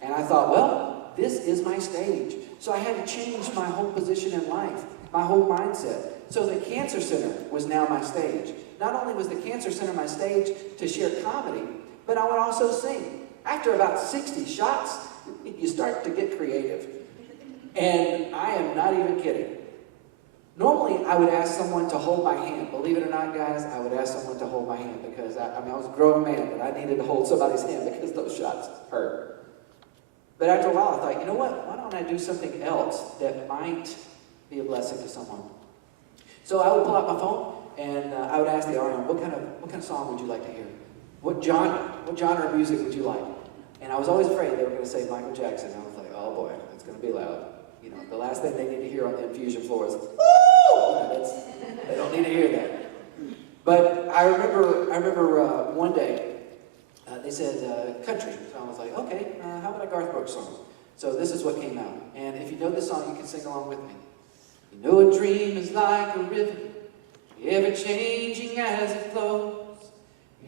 And I thought, well, this is my stage. So I had to change my whole position in life, my whole mindset. So the Cancer Center was now my stage. Not only was the Cancer Center my stage to share comedy, but I would also sing. After about 60 shots, you start to get creative. And I am not even kidding. Normally, I would ask someone to hold my hand. Believe it or not, guys, I would ask someone to hold my hand because I was a grown man, but I needed to hold somebody's hand because those shots hurt. But after a while, I thought, you know what? Why don't I do something else that might be a blessing to someone? So I would pull out my phone and I would ask the RN, what kind of song would you like to hear? What genre of music would you like? And I was always afraid they were going to say Michael Jackson. I was like, oh boy, it's going to be loud. You know, the last thing they need to hear on the infusion floor is, woo! They don't need to hear that. But I remember one day, they said country. So I was like, okay, how about a Garth Brooks song? So this is what came out. And if you know this song, you can sing along with me. You know a dream is like a river, ever changing as it flows.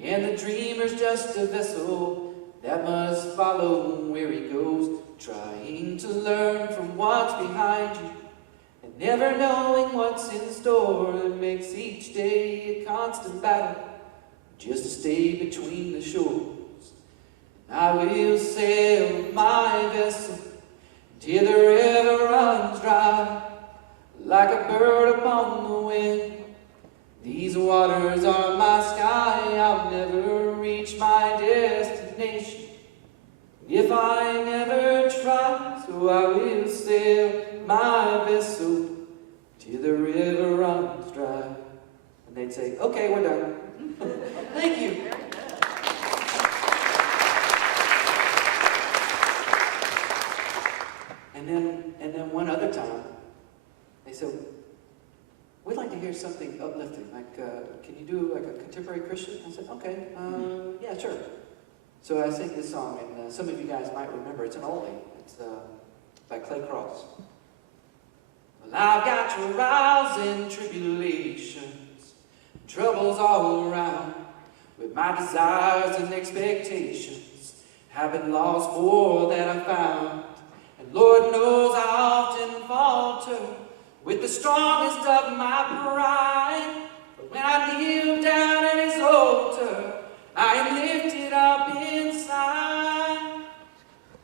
And the dreamer's just a vessel that must follow where he goes, trying to learn from what's behind you, and never knowing what's in store. That makes each day a constant battle, just to stay between the shores. I will sail my vessel till the river runs dry, like a bird upon the wind. These waters are my sky, I'll never reach my destination if I never try. So I will sail my vessel till the river runs dry. And they'd say, okay, we're done. Thank you. And then one other time, they said, we'd like to hear something uplifting, like, can you do like a contemporary Christian? I said, okay, yeah, sure. So I sang this song, and some of you guys might remember, it's an oldie. It's by Clay Cross. Well, I've got trials and tribulations, troubles all around, with my desires and expectations, having lost more than I found. And Lord knows I often falter with the strongest of my pride. But when I kneel down at his altar, I am lifted up inside.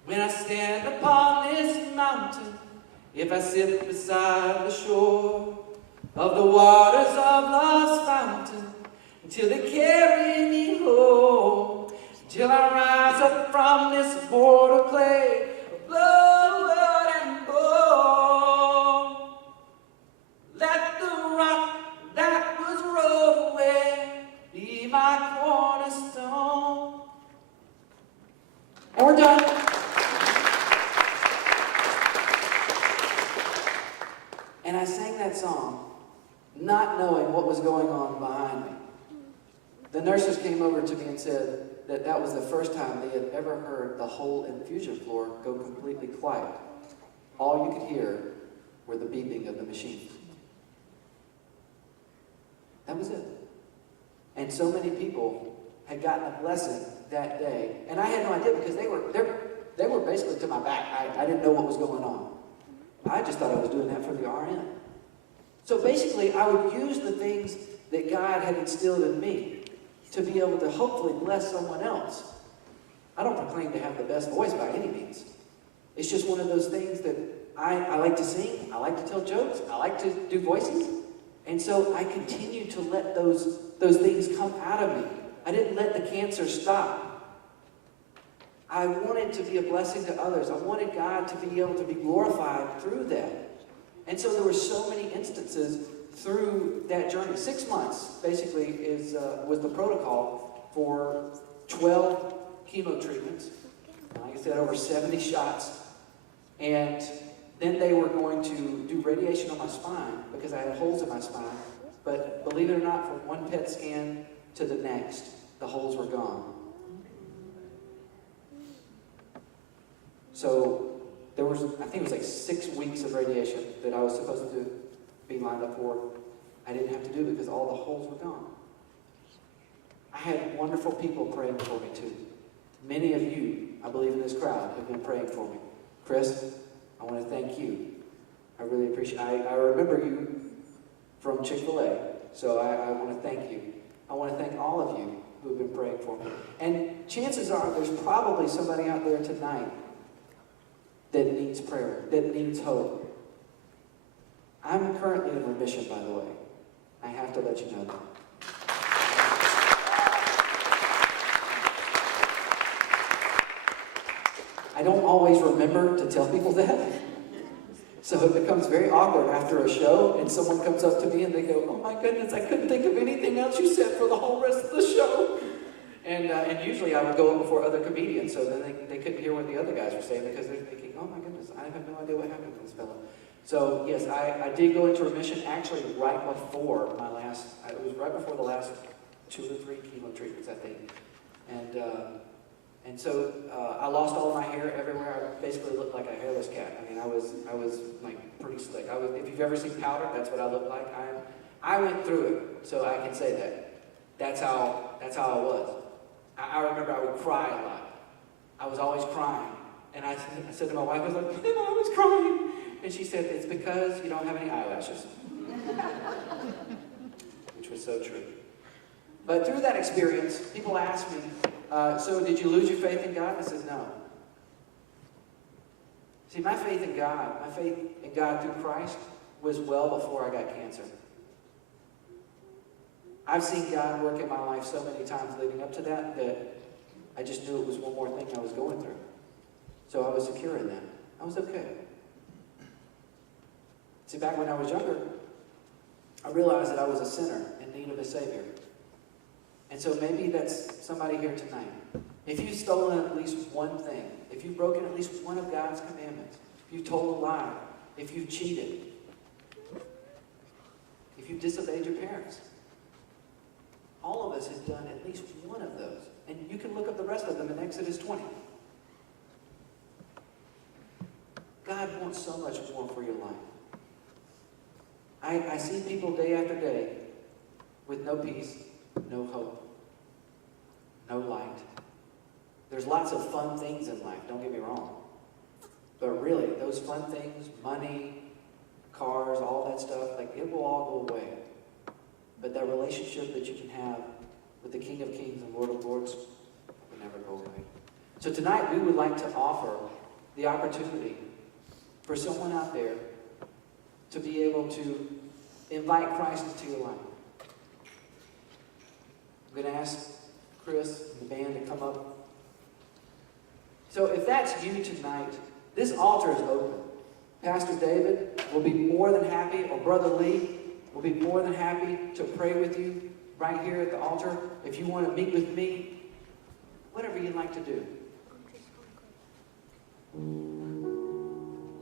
When I stand upon this mountain, if I sit beside the shore of the waters of love's fountain, until they carry me home, till I rise up from this mortal clay of blood and bone. Let the rock that was rolled away be my cornerstone. And we're done. And I sang that song, not knowing what was going on behind me. The nurses came over to me and said that that was the first time they had ever heard the whole infusion floor go completely quiet. All you could hear were the beeping of the machines. That was it. And so many people had gotten a blessing that day. And I had no idea because they were basically to my back. I didn't know what was going on. I just thought I was doing that for the RN. So basically, I would use the things that God had instilled in me to be able to hopefully bless someone else. I don't proclaim to have the best voice by any means. It's just one of those things that I like to sing, I like to tell jokes, I like to do voices. And so I continued to let those things come out of me. I didn't let the cancer stop. I wanted to be a blessing to others. I wanted God to be able to be glorified through that. And so there were so many instances through that journey. 6 months, basically, was the protocol for 12 chemo treatments. Like I said, over 70 shots. And then they were going to do radiation on my spine because I had holes in my spine. But believe it or not, from one PET scan to the next, the holes were gone. So there was, I think it was like 6 weeks of radiation that I was supposed to be lined up for. I didn't have to do because all the holes were gone. I had wonderful people praying for me too. Many of you, I believe in this crowd, have been praying for me. Chris, I want to thank you. I really appreciate it. I remember you from Chick-fil-A, so I want to thank you. I want to thank all of you who have been praying for me. And chances are there's probably somebody out there tonight that needs prayer, that needs hope. I'm currently in remission, by the way. I have to let you know that. I don't always remember to tell people that. So it becomes very awkward after a show and someone comes up to me and they go, "Oh my goodness, I couldn't think of anything else you said for the whole rest of the show." And usually I would go up before other comedians, so then they couldn't hear what the other guys were saying because they're thinking, "Oh my goodness, I have no idea what happened to this fellow." So yes, I did go into remission actually right before my last, it was right before the last 2 or 3 chemo treatments, I think. And so I lost all of my hair everywhere. I basically looked like a hairless cat. I mean, I was like pretty slick. If you've ever seen powder, that's what I look like. I went through it, so I can say that. That's how I was. I remember I would cry a lot. I was always crying. And I said to my wife, I was like, "I'm always crying." And she said, "It's because you don't have any eyelashes." Which was so true. But through that experience, people ask me, "So did you lose your faith in God?" I said, "No." See, my faith in God through Christ was well before I got cancer. I've seen God work in my life so many times leading up to that I just knew it was one more thing I was going through. So I was secure in that. I was okay. See, back when I was younger, I realized that I was a sinner in need of a Savior. And so maybe that's somebody here tonight. If you've stolen at least one thing, if you've broken at least one of God's commandments, if you've told a lie, if you've cheated, if you've disobeyed your parents, all of us have done at least one of those. And you can look up the rest of them in Exodus 20. God wants so much more for your life. I see people day after day with no peace, no hope, no light. There's lots of fun things in life, don't get me wrong. But really, those fun things, money, cars, all that stuff, like it will all go away. But that relationship that you can have with the King of Kings and Lord of Lords will never go away. So tonight we would like to offer the opportunity for someone out there to be able to invite Christ into your life. I'm going to ask Chris and the band to come up. So if that's you tonight, this altar is open. Pastor David will be more than happy, or Brother Lee will be more than happy to pray with you right here at the altar. If you want to meet with me, whatever you'd like to do.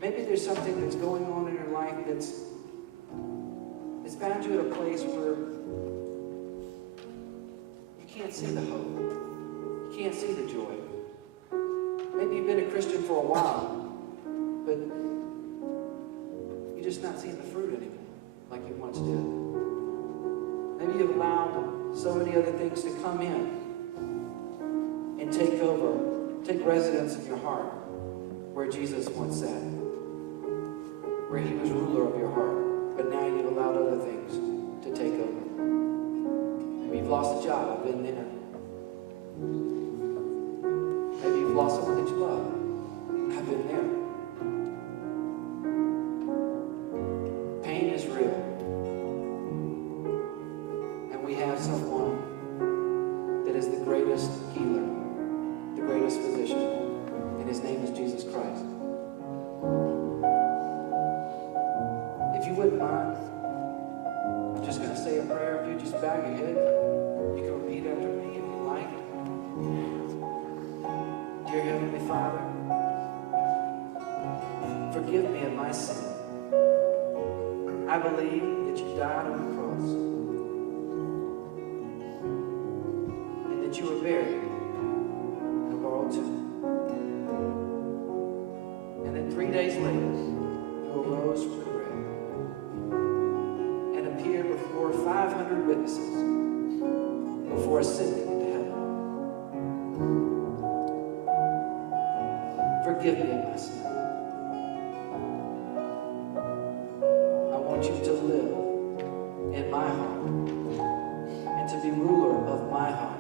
Maybe there's something that's going on in your life that's found you at a place where you can't see the hope. You can't see the joy. Maybe you've been a Christian for a while, but you're just not seeing the fruit anymore like you once did. Maybe you've allowed so many other things to come in and take over, take residence in your heart where Jesus once sat, where he was ruler of your heart. But now you've allowed other things to take over. Maybe you've lost a job. I've been there. Maybe you've lost someone that you love. I've been there. Pain is real. And we have someone that is the greatest healer, the greatest physician, and his name is Jesus Christ. If you wouldn't mind, I'm just going to say a prayer. If you just bow your head, you can repeat after me if you like. Dear Heavenly Father, forgive me of my sin. I believe that you died on the cross and that you were buried in a borrowed tomb. And then 3 days later, you arose from the grave and appeared before 500 witnesses before ascending into heaven. Forgive me of my sin. I want you to live in my heart and to be ruler of my heart.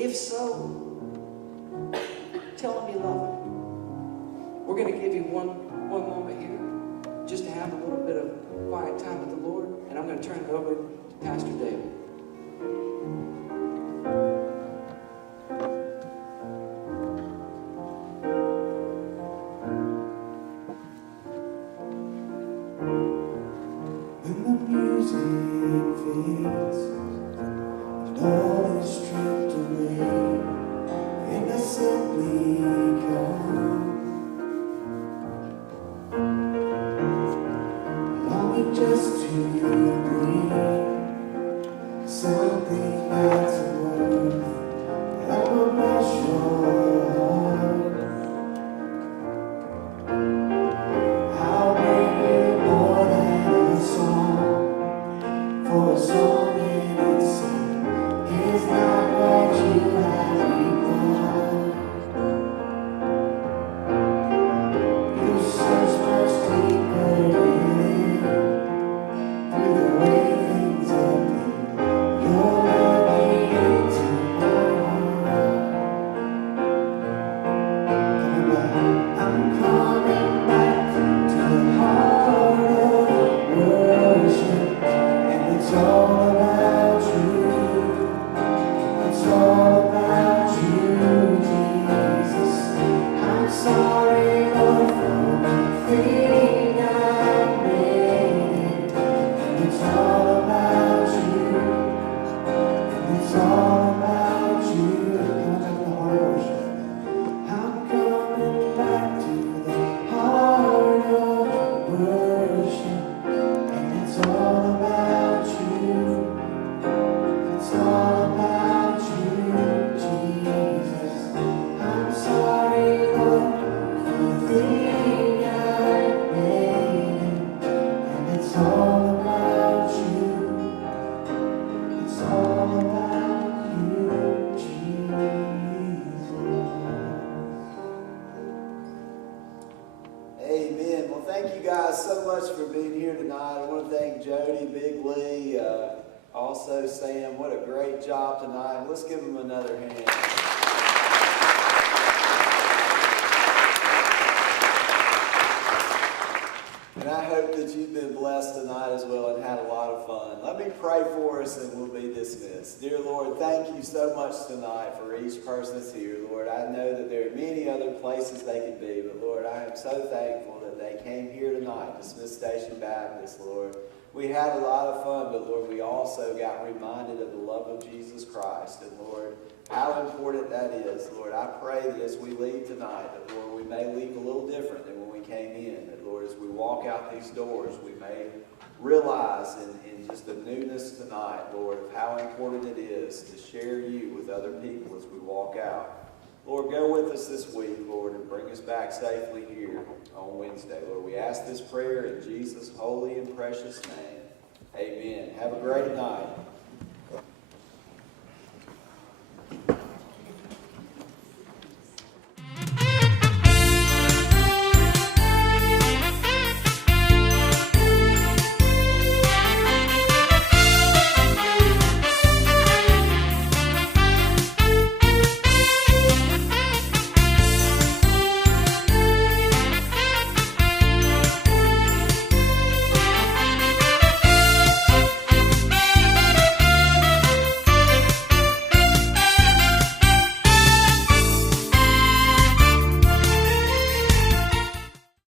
If so, tell him you love him. We're going to give you one moment here just to have a little bit of quiet time with the Lord, and I'm going to turn it over to Pastor David. When the music fades and all is stripped away, and I simply come, longing just to breathe something that's worth that will bless your heart. I'll bring you more than a song, for a song in itself is not what you have required. You search much deeper within, through the way things appear. You're looking into my heart. I'm coming back to the heart of worship, and it's all about you. It's all about you, Jesus. I'm sorry, Lord, for thinking I made it. And it's all about you. And it's all about you. Coming back to the heart of worship. I'm coming back to the heart of worship, and it's all about you. It's all about you, Jesus. I'm sorry, Lord, for thinking I made it, and it's all about you. It's all about you, Jesus. Amen. Well, thank you guys so much for being here tonight. I want to thank Jody, Big Lee, also Sam. What a great job tonight. Let's give them another hand. And I hope that you've been blessed tonight as well and had a lot of fun. Let me pray for us and we'll be dismissed. Dear Lord, thank you so much tonight for each person that's here. Lord, I know that there are many other places they could be, but Lord, I am so thankful that they came here tonight to Smith Station Baptist, Lord. We had a lot of fun, but Lord, we also got reminded of the love of Jesus Christ. And Lord, how important that is. Lord, I pray that as we leave tonight, that Lord, we may leave a little different than when we came in. That Lord, as we walk out these doors, we may realize in just the newness tonight, Lord, of how important it is to share you with other people as we walk out. Lord, go with us this week, Lord, and bring us back safely here on Wednesday. Lord, we ask this prayer in Jesus' holy and precious name. Amen. Have a great night.